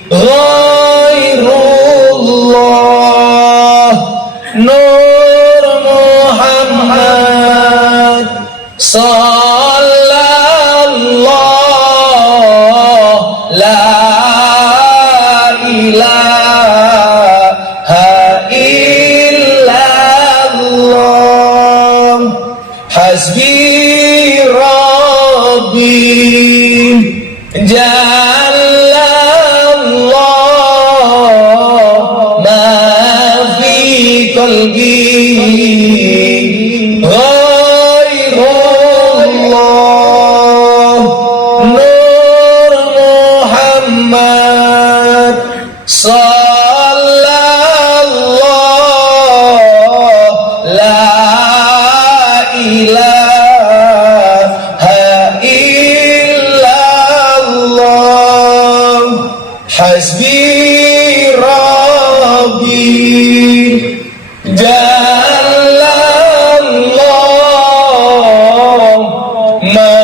ghairullah Nur Muhammad sallallahu la ilaha illallah. Hasbi Rabbi Jallallah ma fi qalbi ghairullah Nur Muhammad sallallahu la ilaha illallah. Hasbi Rabbi Jallallah ma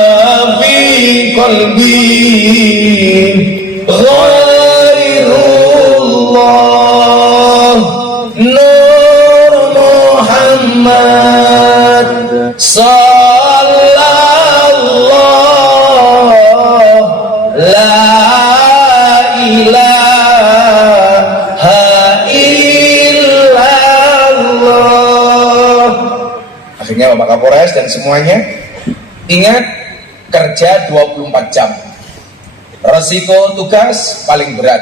fi qalbi ghairullah Nur Muhammad sallallahu la ilaha illallah. Akhirnya Bapak Kapolres dan semuanya Ingat, kerja 24 jam. Resiko tugas paling berat.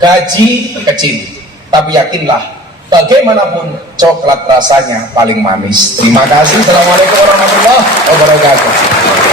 Gaji kecil. Tapi yakinlah, bagaimanapun coklat rasanya paling manis. Terima kasih. Assalamualaikum warahmatullahi wabarakatuh.